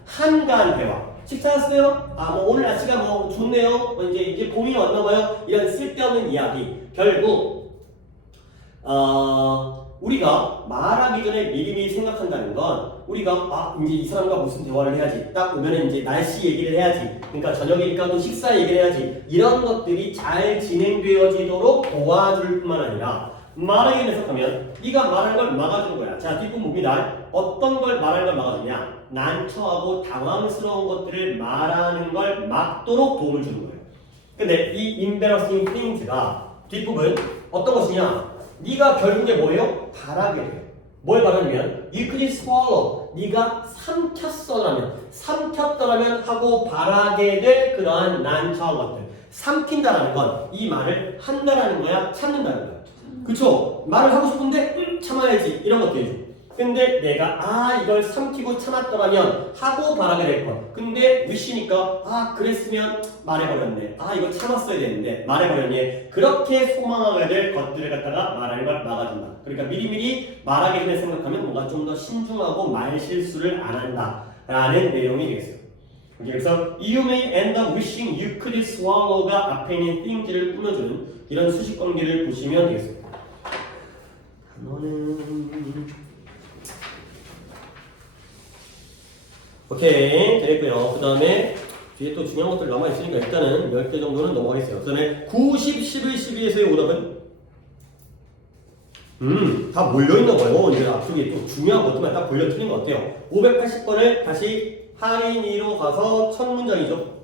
한가한 대화. 식사하세요? 뭐 오늘 날씨가 뭐 좋네요. 이제 봄이 왔나 봐요. 이런 쓸데없는 이야기. 결국 우리가 말하기 전에 미리미리 생각한다는 건 우리가 이제 이 사람과 무슨 대화를 해야지 딱 오면은 이제 날씨 얘기를 해야지 그러니까 저녁이니까 또 식사 얘기를 해야지 이런 것들이 잘 진행되어지도록 도와줄 뿐만 아니라 말하기 전에 생각하면 네가 말하는 걸 막아주는 거야. 자 뒷부분 봅니다. 어떤 걸 말하는 걸 막아주냐 난처하고 당황스러운 것들을 말하는 걸 막도록 도움을 주는 거예요. 근데 이 embarrassing things가 뒷부분 어떤 것이냐 네가 결국에 뭐예요? 바라게 돼요. 뭘 바라냐면 you could swallow 네가 삼켰더라면 하고 바라게 될 그러한 난처한 것들 삼킨다라는 건 이 말을 한다라는 거야 참는다는 거야. 그쵸? 말을 하고 싶은데 참아야지 이런 것들이죠. 근데 내가 이걸 삼키고 참았더라면 하고 바라게 될 것. 근데 wish니까 그랬으면 말해버렸네. 이거 참았어야 되는데 말해버렸네. 그렇게 소망하게 될 것들을 갖다가 말하는 걸 막아준다. 그러니까 미리미리 말하기 전에 생각하면 뭔가 좀 더 신중하고 말 실수를 안 한다 라는 내용이 되겠어요. 그래서 you may end up wishing you could swallow가 앞에 있는 things를 꾸며주는 이런 수식 관계를 보시면 되겠습니다. 오케이 되겠고요. 그 다음에 뒤에 또 중요한 것들 남아있으니까 일단은 10개 정도는 넘어가겠어요. 그 다음에 9, 10, 11, 12에서의 오답은 다 몰려있나봐요. 이제 앞쪽에 또 중요한 것들만 딱 걸려 틀린 것 같아요. 580번을 다시 할인이로 가서 첫 문장이죠.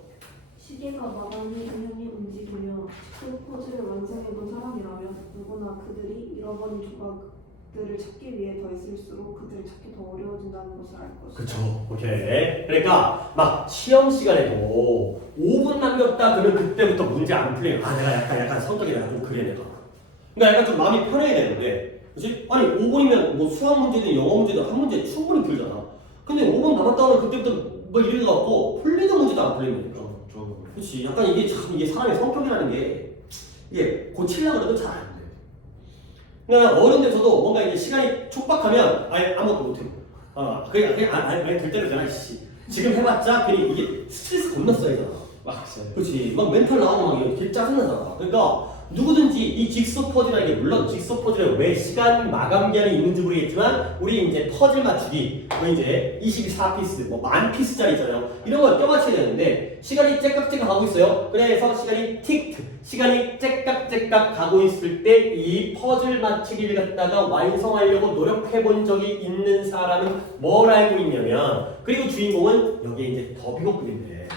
시계가 마감이 은연히 움직이며 프로포즈를 완성해본 사람이라면 누구나 그들이 잃어버린 조각들을 찾기 위해 더 있을수록 그들을 찾기 더 어려워진다는 것을 알 것이다. 그쵸. 오케이. 그러니까 막 시험 시간에도 5분 남겼다 그러면 그때부터 문제 안 풀려요. 내가 약간 성격이 내가 좀 그래 내가. 그러니까 약간 좀 마음이 편해야 되는데 그치? 아니 5분이면 뭐 수학 문제든 영어 문제든 한 문제 충분히 풀잖아. 근데 5분 남았다 하면 그때부터 뭐 이래 갖고 풀리는 문제도 안 풀리니까. 그렇지. 약간 이게 참 이게 사람의 성격이라는 게 이게 고치려고 해도 잘 안 돼. 그러니까 어른 돼서도 뭔가 이제 시간이 촉박하면 아무것도 못 해. 그냥 될 대로 되나 씨. 지금 해봤자 괜히 이게 스트레스 겁나 쌓이잖아. 그렇지. 막 멘탈 나오고 막 이게 짜증나잖아. 그러니까 누구든지 이 직소 퍼즐이라는 게 물론 직소 퍼즐에 왜 시간 마감 기한이 있는지 모르겠지만 우리 이제 퍼즐 맞추기 뭐 이제 24피스 뭐 10,000피스짜리 있잖아요. 이런 걸 껴맞춰야 되는데 시간이 째깍째깍 가고 있어요. 그래서 시간이 시간이 째깍째깍 가고 있을 때 이 퍼즐 맞추기를 갖다가 완성하려고 노력해 본 적이 있는 사람은 뭘 알고 있냐면 그리고 주인공은 여기에 이제 더비호급인데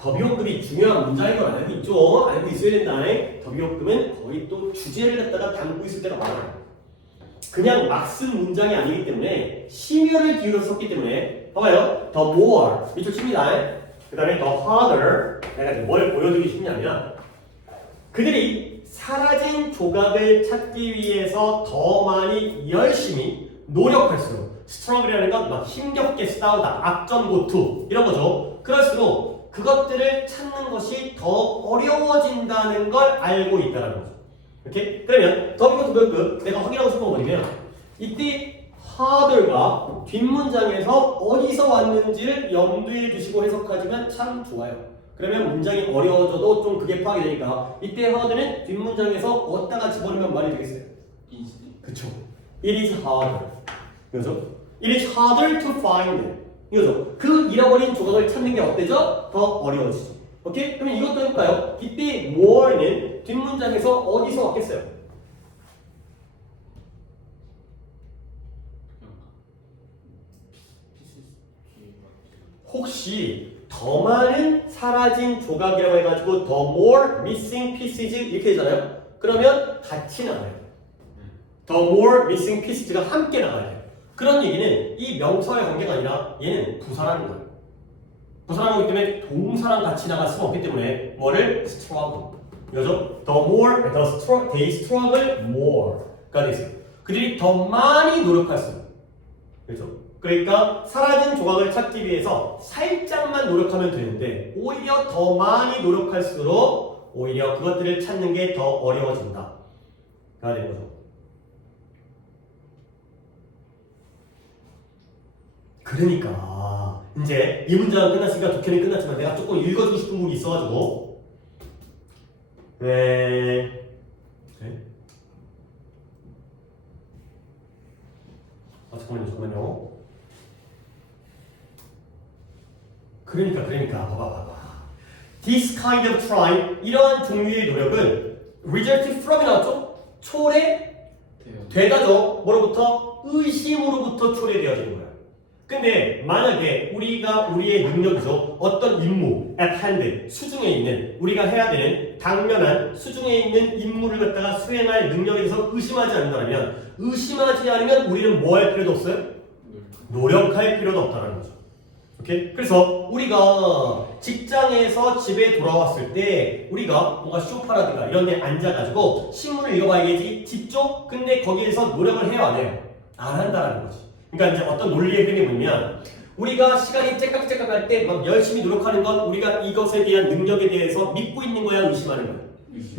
더비호급이 중요한 문장인 걸 알고 있죠? 알고 있어야 된다. 더비호급은 거의 또 주제를 갖다가 담고 있을 때가 많아요. 그냥 막 쓴 문장이 아니기 때문에 심혈을 기울여 썼기 때문에 봐봐요. The more 밑줄 칩니다. 그 다음에 the harder 내가 지금 뭘 보여드리고 싶냐면 그들이 사라진 조각을 찾기 위해서 더 많이 열심히 노력할수록 스트러글이라는 건 막 힘겹게 싸우다 악전고투 이런 거죠. 그럴수록 그것들을 찾는 것이 더 어려워진다는 걸 알고 있다는 거죠. 이렇게? 그러면 더비호급 내가 확인하고 싶은 건 뭐냐면 이때 harder가 뒷문장에서 어디서 왔는지를 염두에 두시고 해석하시면 참 좋아요. 그러면 문장이 어려워져도 좀 그게 파악이 되니까 이때 harder는 뒷문장에서 어디다가 집어넣으면 말이 되겠어요? 그쵸. It is harder. 그죠? It is harder to find. 이거죠. 그 잃어버린 조각을 찾는 게 어때죠? 더 어려워지죠. 오케이? 그러면 이것도 해볼까요? 이때 more는 뒷문장에서 어디서 왔겠어요? 혹시 더 많은 사라진 조각이라고 해가지고 the more missing pieces 이렇게 되잖아요? 그러면 같이 나가야 돼요. the more missing pieces가 함께 나가야 돼요. 그런 얘기는 이 명사의 관계가 아니라 얘는 부사라는 거예요. 부사라는 나오기 때문에 동사랑 같이 나갈 수가 없기 때문에 뭐를 struggle. 이거죠? they struggle more가 되겠어요. 그들이 더 많이 노력할수록. 그렇죠? 그러니까 사라진 조각을 찾기 위해서 살짝만 노력하면 되는데 오히려 더 많이 노력할수록 오히려 그것들을 찾는 게 더 어려워진다. 가 되는 거죠. 그러니까 이제 이 문장은 끝났으니까 독해는 끝났지만 내가 조금 읽어주고 싶은 부분이 있어가지고 네. 잠깐만요. 그러니까 봐봐. This kind of try 이러한 종류의 노력은 result from이 나왔죠? 초래되다죠. 뭐로부터? 의심으로부터 초래되어지는 거야. 근데 만약에 우리가 우리의 능력이죠. 어떤 임무, at hand, 수중에 있는 우리가 해야 되는 당면한 수중에 있는 임무를 갖다가 수행할 능력에 대해서 의심하지 않는다면 의심하지 않으면 우리는 뭐 할 필요도 없어요? 노력할 필요도 없다는 거죠. 오케이? 그래서 우리가 직장에서 집에 돌아왔을 때 우리가 뭔가 소파라든가 이런 데 앉아가지고 신문을 읽어봐야지 뒷쪽? 근데 거기에서 노력을 해야 안 해요? 안 한다라는 거지. 그러니까 이제 어떤 논리의 흐름이 뭐냐면 우리가 시간이 째깍째깍 할 때 막 열심히 노력하는 건 우리가 이것에 대한 능력에 대해서 믿고 있는 거야, 의심하는 거야?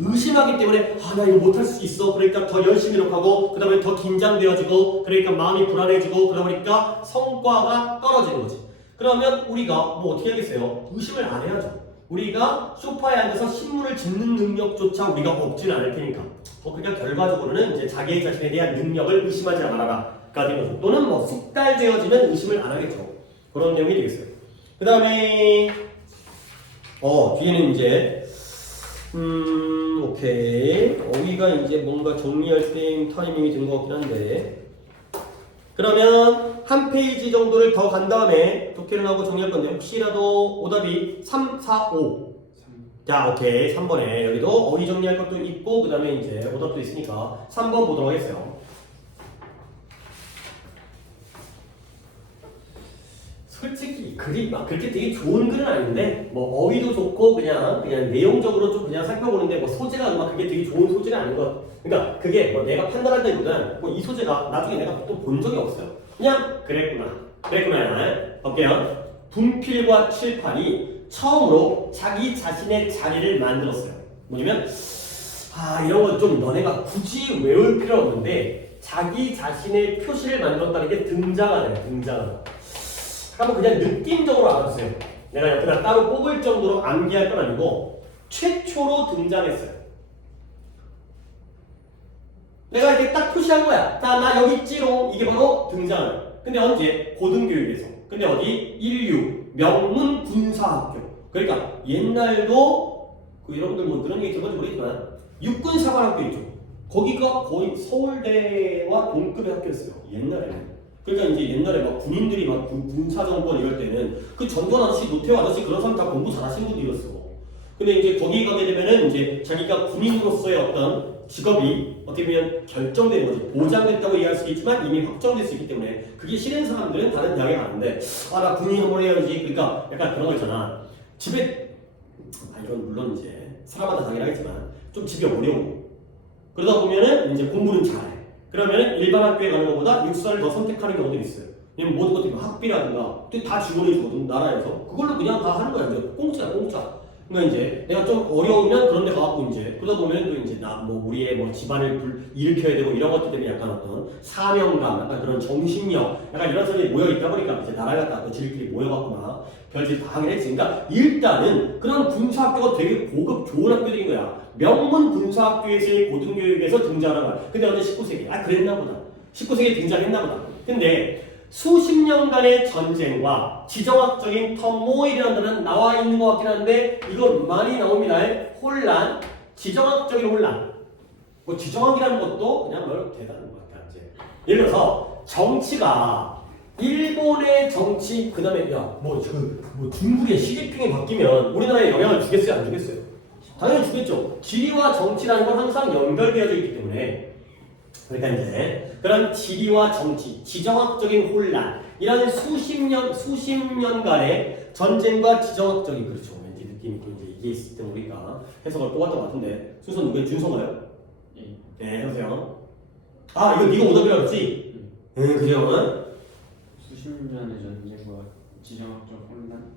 의심하기 때문에 나 이거 못할 수 있어. 그러니까 더 열심히 노력하고 그 다음에 더 긴장되어지고 그러니까 마음이 불안해지고 그러다 보니까 성과가 떨어지는 거지. 그러면 우리가 뭐 어떻게 하겠어요? 의심을 안 해야죠. 우리가 소파에 앉아서 신문을 짓는 능력조차 우리가 없지는 않을 테니까. 그러니까 결과적으로는 이제 자기 자신에 대한 능력을 의심하지 말아라가 되는 거죠. 또는 뭐 숙달되어지면 의심을 안 하겠죠. 그런 내용이 되겠어요. 그 다음에 뒤에는 이제 오케이. 어휘가 이제 뭔가 정리할 때 타이밍이 된 것 같긴 한데 그러면 한 페이지 정도를 더 간 다음에 독해를 하고 정리할 건데 혹시라도 오답이 3, 4, 5 자 오케이 3번에 여기도 어휘 정리할 것도 있고 그 다음에 이제 오답도 있으니까 3번 보도록 하겠어요. 솔직히 글이 막 그렇게 되게 좋은 글은 아닌데 뭐 어휘도 좋고 그냥 내용적으로 좀 그냥 살펴보는데 뭐 소재가 막 그게 되게 좋은 소재가 아닌 것. 그러니까 그게 뭐 내가 판단한다기보다는 뭐 이 소재가 나중에 내가 또 본 적이 없어요. 그냥 그랬구나. 볼게요. 분필과 칠판이 처음으로 자기 자신의 자리를 만들었어요. 뭐냐면 이런 건 좀 너네가 굳이 외울 필요 없는데 자기 자신의 표시를 만들었다는 게 등장을 해요. 한번 그냥 느낌적으로 알아주세요. 내가 여기다 따로 뽑을 정도로 암기할 건 아니고 최초로 등장했어요. 내가 이렇게 딱 표시한 거야. 자, 나 여기 있지롱. 이게 바로 등장을. 근데 언제? 고등교육에서. 근데 어디? 인류 명문 군사학교. 그러니까 옛날도 여러분들 뭐 그런 얘기 들어본지 모르겠지만 육군사관학교 있죠. 거기가 거의 서울대와 동급의 학교였어요. 옛날에는. 그러니까 이제 옛날에 막 군인들이 막 군사정권 이럴 때는 그 전두환 아저씨, 노태우 아저씨 그런 사람 다 공부 잘하신 분들이었어. 근데 이제 거기 가게 되면은 이제 자기가 군인으로서의 어떤 직업이 어떻게 보면 결정되는 거지. 보장됐다고 이해할 수 있지만 이미 확정될 수 있기 때문에 그게 싫은 사람들은 다른 대학에 가는데 나 군인 한번 해야지. 그러니까 약간 그런 거 있잖아. 집에 이건 물론 이제 사람마다 당연하겠지만 좀 집이 어려워. 그러다 보면은 이제 공부는 잘해. 그러면 일반 학교에 가는 것보다 육사를 더 선택하는 경우들이 있어요. 왜냐면 모든 것들이 학비라든가 다 지원해 주거든 나라에서. 그걸로 그냥 다 하는 거야. 이제 공짜. 그러니까 이제 내가 좀 어려우면 그런 데 가갖고 이제 그러다 보면 또 이제 우리의 뭐 집안을 일으켜야 되고 이런 것들 때문에 약간 어떤 사명감, 약간 그런 정신력, 약간 이런 사람들이 모여 있다 보니까 이제 나라에 갔다 지들끼리 모여갖고 막 별짓 다 하긴 했지. 그러니까 일단은 그런 군사학교가 되게 고급 좋은 학교들인 거야. 명문 군사학교에서의 고등교육에서 등장하는 거야. 근데 언제 19세기? 그랬나 보다. 19세기에 등장했나 보다. 근데 수십 년간의 전쟁과 지정학적인 터모일이라는 단어는 나와 있는 것 같긴 한데 이거 많이 나옵니다. 혼란, 지정학적인 혼란. 뭐 지정학이라는 것도 그냥 대단한 것 같아. 이제 예를 들어서 정치가 일본의 정치 그 다음에 중국의 시진핑이 바뀌면 우리나라에 영향을 주겠어요? 안 주겠어요? 당연히 주겠죠. 지리와 정치라는 건 항상 연결되어져 있기 때문에 그러니까 이제 그런 지리와 정치, 지정학적인 혼란 이런 수십 년간의 전쟁과 지정학적인 그렇죠. 왠지 느낌 있고 이제 이게 있을 때 우리가 해석을 뽑았던 것 같은데 순서 누구예요? 준성가요? 예. 네, 해보세요. 아 이거 네가 오답이라고 그랬지? 응, 그죠? 수십 년의 전쟁과 지정학적 혼란,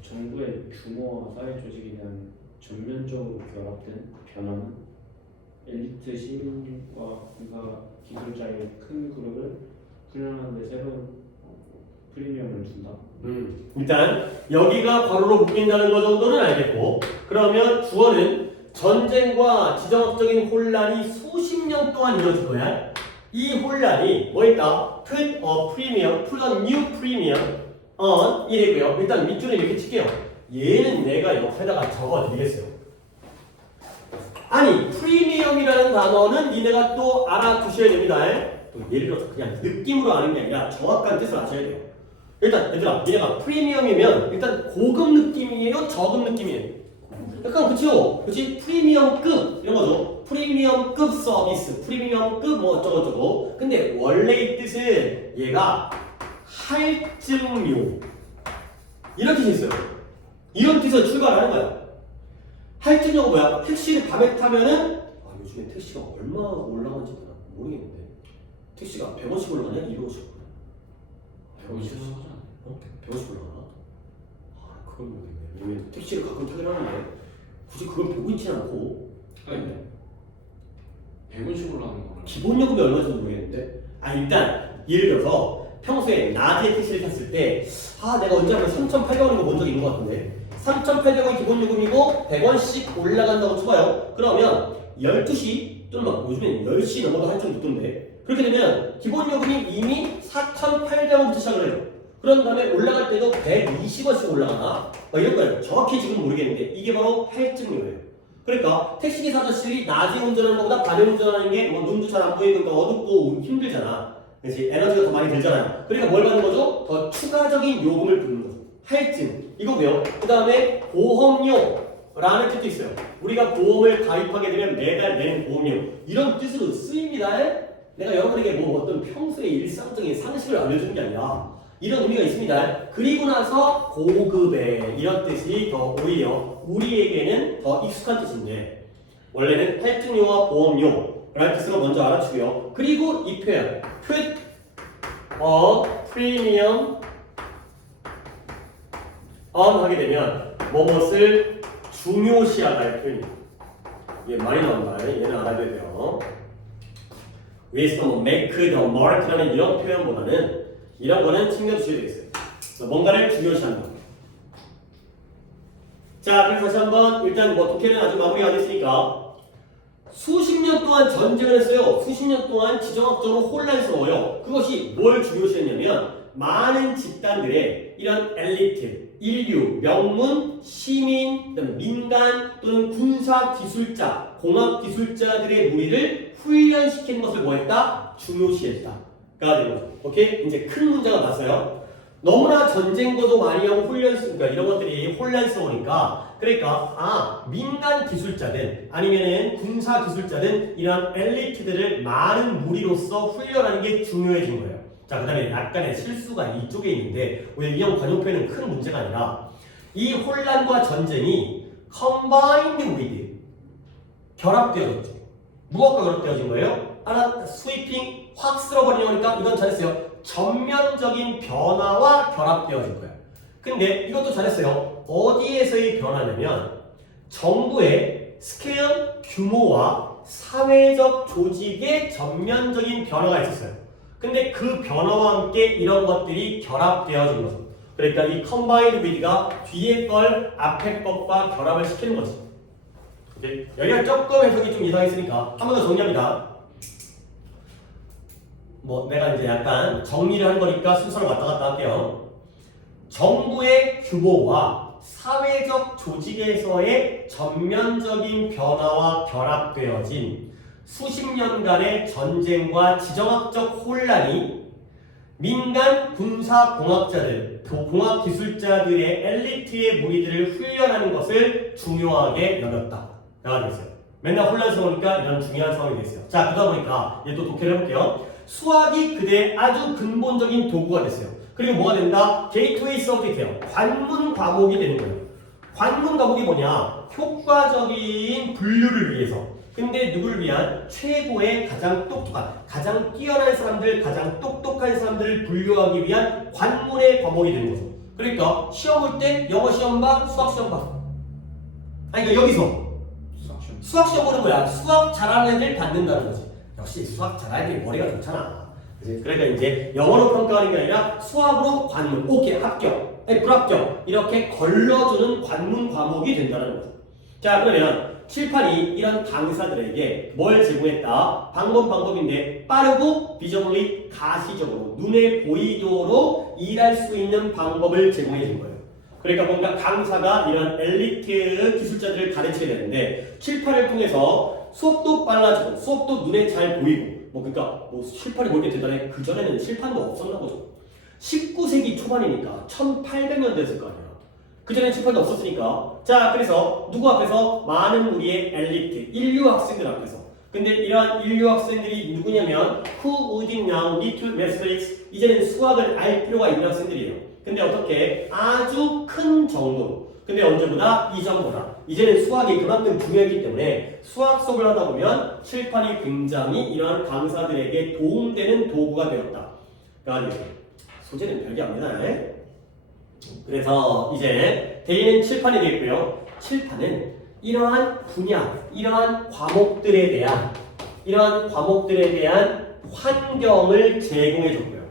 정부의 규모와 사회 조직에 대한 전면적으로 결합된 변화는 엘리트 시민과 군사 기술자의 큰 그룹을 훈련하는 데 새로운 프리미엄을 준다. 일단 여기가 괄호로 묶인다는 거 정도는 알겠고, 그러면 주어는 전쟁과 지정학적인 혼란이 수십 년 동안 이어진 거야. 이 혼란이 뭐 있다? put a premium, put a new premium on 이랬고요. 일단 밑줄에 이렇게 칠게요. 얘는 내가 옆에다가 적어드리겠어요. 아니 프리미엄이라는 단어는 니네가 또 알아두셔야 됩니다. 또 예를 들어서 그냥 느낌으로 아는 게 아니라 정확한 뜻을 아셔야 돼요. 일단 얘들아 니네가 프리미엄이면 일단 고급 느낌이에요? 저급 느낌이에요? 약간 그치요? 그치? 프리미엄급 이런 거죠. 프리미엄급 서비스, 프리미엄급 뭐 어쩌고저쩌고. 근데 원래 이 뜻은 얘가 할증료 이런 뜻이 있어요. 이런 뜻에서 출발하는 거야. 할증료가 뭐야? 택시를 밤에 타면은 요즘에 택시가 얼마 올라가는지 모르겠는데 택시가 100원씩 올라가냐? 200원씩 올라가냐? 100원씩 올라가잖아. 100원씩 올라가나? 그걸 모르겠네. 왜냐면 택시를 가끔 타긴 하는데 굳이 그걸 보고 있지 않고 네. 100원씩 올라가는 거 기본 요금이 얼마인지 모르겠는데 일단 예를 들어서 평소에 낮에 택시를 탔을 때 내가 언제 한번 3,800원인 거 본 적이 있는 것 같은데 3,800원이 기본 요금이고 100원씩 올라간다고 쳐봐요. 그러면 12시 또는 막 요즘엔 10시 넘어도 한참 늦던데 그렇게 되면 기본 요금이 이미 4,800원부터 시작을 해요. 그런 다음에 올라갈 때도 120원씩 올라가나? 이런 거예요. 정확히 지금 모르겠는데 이게 바로 할증료예요. 그러니까 택시기사 아저씨들이 낮에 운전하는 것보다 밤에 운전하는 게 뭐 눈도 잘 안 보이니까 어둡고 힘들잖아. 그래서 에너지가 더 많이 들잖아요. 그러니까 뭘 받는 거죠? 더 추가적인 요금을 부는 거죠. 할증 이거고요. 그 다음에 보험료라는 뜻도 있어요. 우리가 보험을 가입하게 되면 매달 내는 보험료 이런 뜻으로 쓰입니다. 내가 여러분에게 뭐 어떤 평소의 일상적인 상식을 알려주는 게 아니라 이런 의미가 있습니다. 그리고 나서 고급의 이런 뜻이 더 오히려 우리에게는 더 익숙한 뜻인데 원래는 할증료와 보험료라는 뜻으로 먼저 알아주고요. 그리고 이 표현 put a premium on 하게 되면 무엇을 중요시하다의 표현입니다. 얘 많이 나온다. 얘는 알아야 돼요. 위에서 뭐 make the mark라는 이런 표현보다는 이런 거는 챙겨주셔야 되겠어요. 뭔가를 중요시한다. 자, 그래서 다시 한번 일단 뭐 독해는 아주 마무리가 됐으니까 수십 년 동안 전쟁을 했어요. 수십 년 동안 지정학적으로 혼란스러워요. 그것이 뭘 중요시했냐면 많은 집단들의 이런 엘리트, 인류, 명문, 시민, 민간 또는 군사 기술자, 공학 기술자들의 무리를 훈련시키는 것을 뭐했다? 중요시했다. 가 되는 거죠. 오케이? 이제 큰 문제가 봤어요. 너무나 전쟁과도 많이 하고 그러니까 이런 것들이 혼란스러우니까 그러니까 민간 기술자든 아니면은 군사 기술자든 이런 엘리트들을 많은 무리로서 훈련하는 게 중요해진 거예요. 자, 그 다음에 약간의 실수가 이쪽에 있는데 왜 이형 관용 표현은 큰 문제가 아니라 이 혼란과 전쟁이 combined with 결합되어졌죠. 무엇과 결합되어진 거예요? 스위핑 확 쓸어버리려니까 이건 잘했어요. 전면적인 변화와 결합되어진 거예요. 근데 이것도 잘했어요. 어디에서의 변화냐면 정부의 스케일, 규모와 사회적 조직의 전면적인 변화가 있었어요. 근데 그 변화와 함께 이런 것들이 결합되어진 거죠. 그러니까 이 combined with가 뒤에 걸 앞에 것과 결합을 시키는 거지. 오케이? 여기가 조금 해석이 좀 이상했으니까 한 번 더 정리합니다. 내가 이제 약간 정리를 한 거니까 순서를 왔다 갔다 할게요. 정부의 규모와 사회적 조직에서의 전면적인 변화와 결합되어진 수십 년간의 전쟁과 지정학적 혼란이 민간 군사 공학자들, 공학 기술자들의 엘리트의 무리들을 훈련하는 것을 중요하게 여겼다. 나가 되겠어요. 맨날 혼란스러우니까 이런 중요한 상황이 됐어요. 자, 그러다 보니까 얘 또 독해를 해볼게요. 수학이 그대의 아주 근본적인 도구가 됐어요. 그리고 뭐가 된다? 게이트웨이 서브젝트예요. 관문 과목이 되는 거예요. 관문 과목이 뭐냐? 효과적인 분류를 위해서. 근데 누구를 위한? 최고의 가장 똑똑한, 가장 뛰어난 사람들, 가장 똑똑한 사람들을 분류하기 위한 관문의 과목이 되는 거죠. 그러니까 시험 볼 때 영어 시험 봐, 수학 시험 봐. 아니 그러니까 여기서 수학 시험 보는 거야. 수학 잘하는 애들 받는다는 거지. 역시 수학 잘하는 애들이 머리가 좋잖아. 그치? 그러니까 이제 영어로 평가하는 게 아니라 수학으로 관문, 오케이 합격, 아니 불합격 이렇게 걸러주는 관문 과목이 된다는 거죠. 자 그러면 7, 8이 이런 강사들에게 뭘 제공했다? 방법인데 빠르고 비저블리 가시적으로 눈에 보이도록 일할 수 있는 방법을 제공해 준 거예요. 그러니까 뭔가 강사가 이런 엘리트 기술자들을 가르쳐야 되는데 7, 8을 통해서 수업도 빨라지고 수업도 눈에 잘 보이고 그러니까 7, 8이 볼 게 대단해. 그전에는 칠판도 없었나 보죠. 19세기 초반이니까 1800년대였을 거 아니야. 그전엔 칠판도 없었으니까. 자 그래서 누구 앞에서? 많은 우리의 엘리트 인류 학생들 앞에서. 근데 이러한 인류 학생들이 누구냐면 Who would now need to mathematics? 이제는 수학을 알 필요가 있는 학생들이에요. 근데 어떻게? 아주 큰 정도. 근데 언제보다 이전보다 이제는 수학이 그만큼 중요하기 때문에 수학 수업을 하다 보면 칠판이 굉장히 이러한 강사들에게 도움되는 도구가 되었다. 그러니까 소재는 별게 아닙니다. 그래서 이제 대인은 칠판이 되겠고요. 칠판은 이러한 분야, 이러한 과목들에 대한 환경을 제공해 줬고요.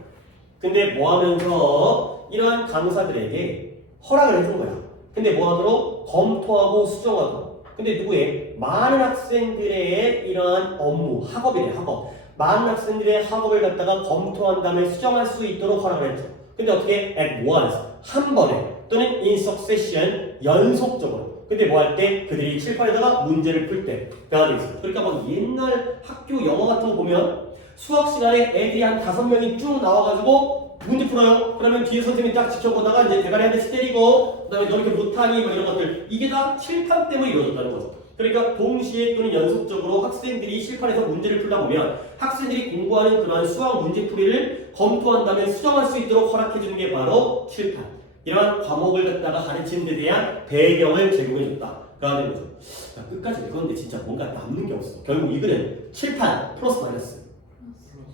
근데 뭐 하면서 이러한 강사들에게 허락을 해준 거야. 근데 뭐 하도록? 검토하고 수정하고. 근데 누구의? 많은 학생들의 이러한 업무, 학업이래, 학업. 많은 학생들의 학업을 갖다가 검토한 다음에 수정할 수 있도록 허락을 했죠. 근데 어떻게? at once, 한 번에 또는 in succession, 연속적으로. 근데 뭐 할 때? 그들이 칠판에다가 문제를 풀 때 배가 되어 있어요. 그러니까 막 옛날 학교 영어 같은 거 보면 수학 시간에 애들이 한 5명이 쭉 나와가지고 문제 풀어요. 그러면 뒤에 선생님이 딱 지켜보다가 이제 대가리 한 대씩 때리고 그다음에 너 이렇게 못하니 뭐 이런 것들 이게 다 칠판 때문에 이루어졌다는 거죠. 그러니까 동시에 또는 연속적으로 학생들이 칠판에서 문제를 풀다 보면 학생들이 공부하는 그러한 수학 문제풀이를 검토한 다음에 수정할 수 있도록 허락해주는 게 바로 칠판. 이러한 과목을 갖다가 가르치는 데 대한 배경을 제공해줬다. 라는 거죠. 자, 끝까지 읽었는데 진짜 뭔가 남는 게 없어. 결국 이거는 칠판 플러스 마이너스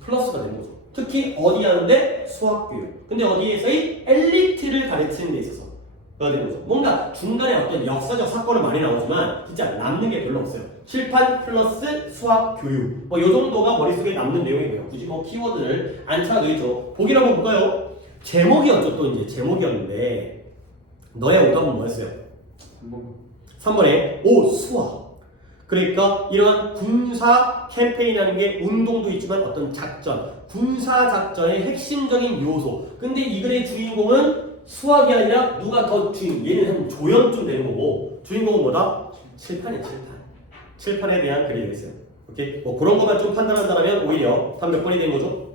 플러스가 되는 거죠. 특히 어디 하는데? 수학교육. 근데 어디에서의 엘리트를 가르치는 데 있어서 되는 거죠. 뭔가 중간에 어떤 역사적 사건은 많이 나오지만 진짜 남는 게 별로 없어요. 칠판 플러스 수학교육. 이 정도가 머릿속에 남는 내용이고요. 굳이 키워드를 안 찾아도 보기를 한번 볼까요? 제목이었죠. 또 이제 제목이었는데 너의 오답은 뭐였어요? 3번에 수학. 그러니까 이러한 군사 캠페인이라는 게 운동도 있지만 어떤 작전, 군사 작전의 핵심적인 요소. 근데 이 글의 주인공은 수학이 아니라 누가 더 얘는 한 조연쯤 되는 거고 주인공은 뭐다? 칠판이야, 칠판. 칠판에 대한 글이 되어 있어요. 오케이? 그런 것만 좀 판단한다면 오히려 단 몇 번이 되는 거죠?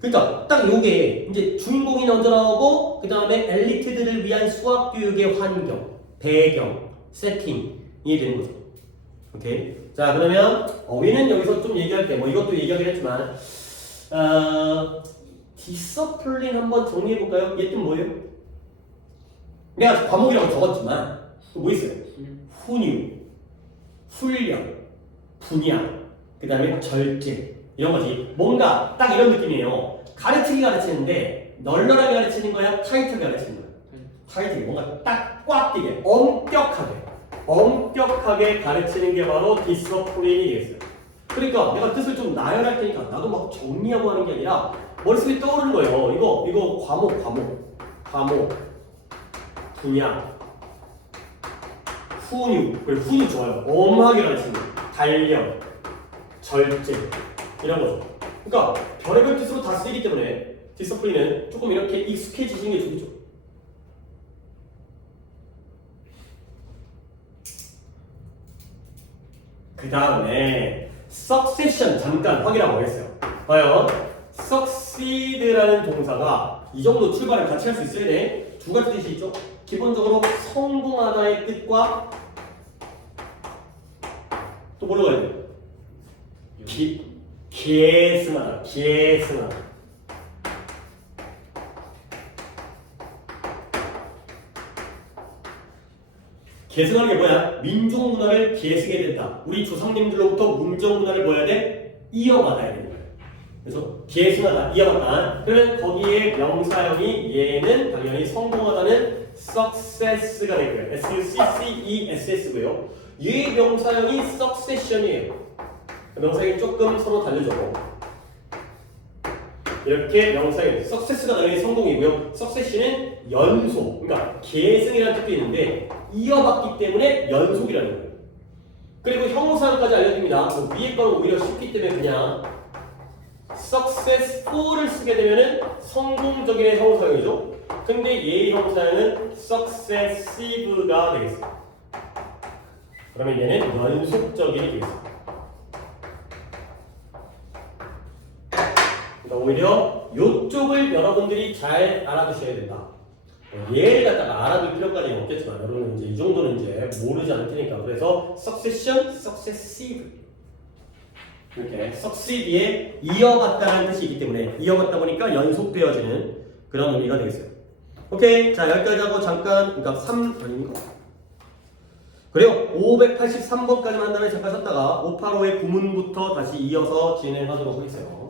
그러니까 딱 요게 이제 주인공이 먼저 나오고 그 다음에 엘리트들을 위한 수학 교육의 환경, 배경, 세팅이 되는 거죠. 오케이. 자 그러면 어휘는 여기서 좀 얘기할 때 이것도 얘기하긴 했지만 디서플린 한번 정리해 볼까요? 얘 좀 뭐예요? 내가 과목이라고 적었지만 뭐 있어요? 훈육, 훈련, 분야, 그 다음에 절제 이런 거지. 뭔가 딱 이런 느낌이에요. 가르치는데 널널하게 가르치는 거야? 타이트하게 가르치는 거야? 타이트하게 뭔가 딱 꽉 끼게 엄격하게 가르치는 게 바로 디서플린이 되겠어요. 그러니까 내가 뜻을 좀 나열할 테니까 나도 막 정리하고 하는 게 아니라 머릿속에 떠오르는 거예요. 이거 과목, 분야, 훈육, 그리고 훈육 좋아요. 엄하게 가르치는 거, 단련, 절제 이런 거죠. 그러니까 별의별 뜻으로 다 쓰이기 때문에 디서플린은 조금 이렇게 익숙해지시는 게 좋겠죠. 그 다음에 succession 잠깐 확인하고 오겠어요. 과연 succeed라는 동사가 이 정도 출발을 같이 할 수 있어야 돼. 두 가지 뜻이 있죠. 기본적으로 성공하다의 뜻과 또 뭘로 가야 돼? 계승하다. 계승하다. 계승하는 게 뭐야? 민족 문화를 계승해야 된다. 우리 조상님들로부터 문적 문화를 뭐 해야 돼? 이어받아야 되는 거야. 그래서 계승하다, 이어받다. 그러면 거기에 명사형이 얘는 당연히 성공하다는 success가 될 거예요. S-U-C-C-E-S-S고요. 얘 명사형이 succession이에요. 명사형이 조금 서로 다르죠. 이렇게 명사형 success가 당연히 성공이고요. succession은 연속, 그러니까 계승이라는 뜻도 있는데 이어받기 때문에 연속이라는 거예요. 그리고 형용사까지 알려줍니다. 위에 거는 오히려 쉽기 때문에 그냥 successful을 쓰게 되면은 성공적인 형용사형이죠. 근데 얘의 형용사형은 successive가 되겠어요. 그러면 얘는 연속적이 되겠어요. 그러니까 오히려 이쪽을 여러분들이 잘 알아두셔야 된다. 얘를 갖다가 알아둘 필요까지는 없겠지만 여러분은 이제 이 정도는 이제 모르지 않을 테니까. 그래서 succession, successive 이렇게 succeed에 이어받다라는 뜻이 있기 때문에 이어받다 보니까 연속되어지는 그런 의미가 되겠어요. 오케이, 자 여기까지 하고 잠깐, 그러니까 3 아닌가? 그래요. 583번까지만 한 다음에 잠깐 썼다가 585의 구문부터 다시 이어서 진행하도록 하겠어요.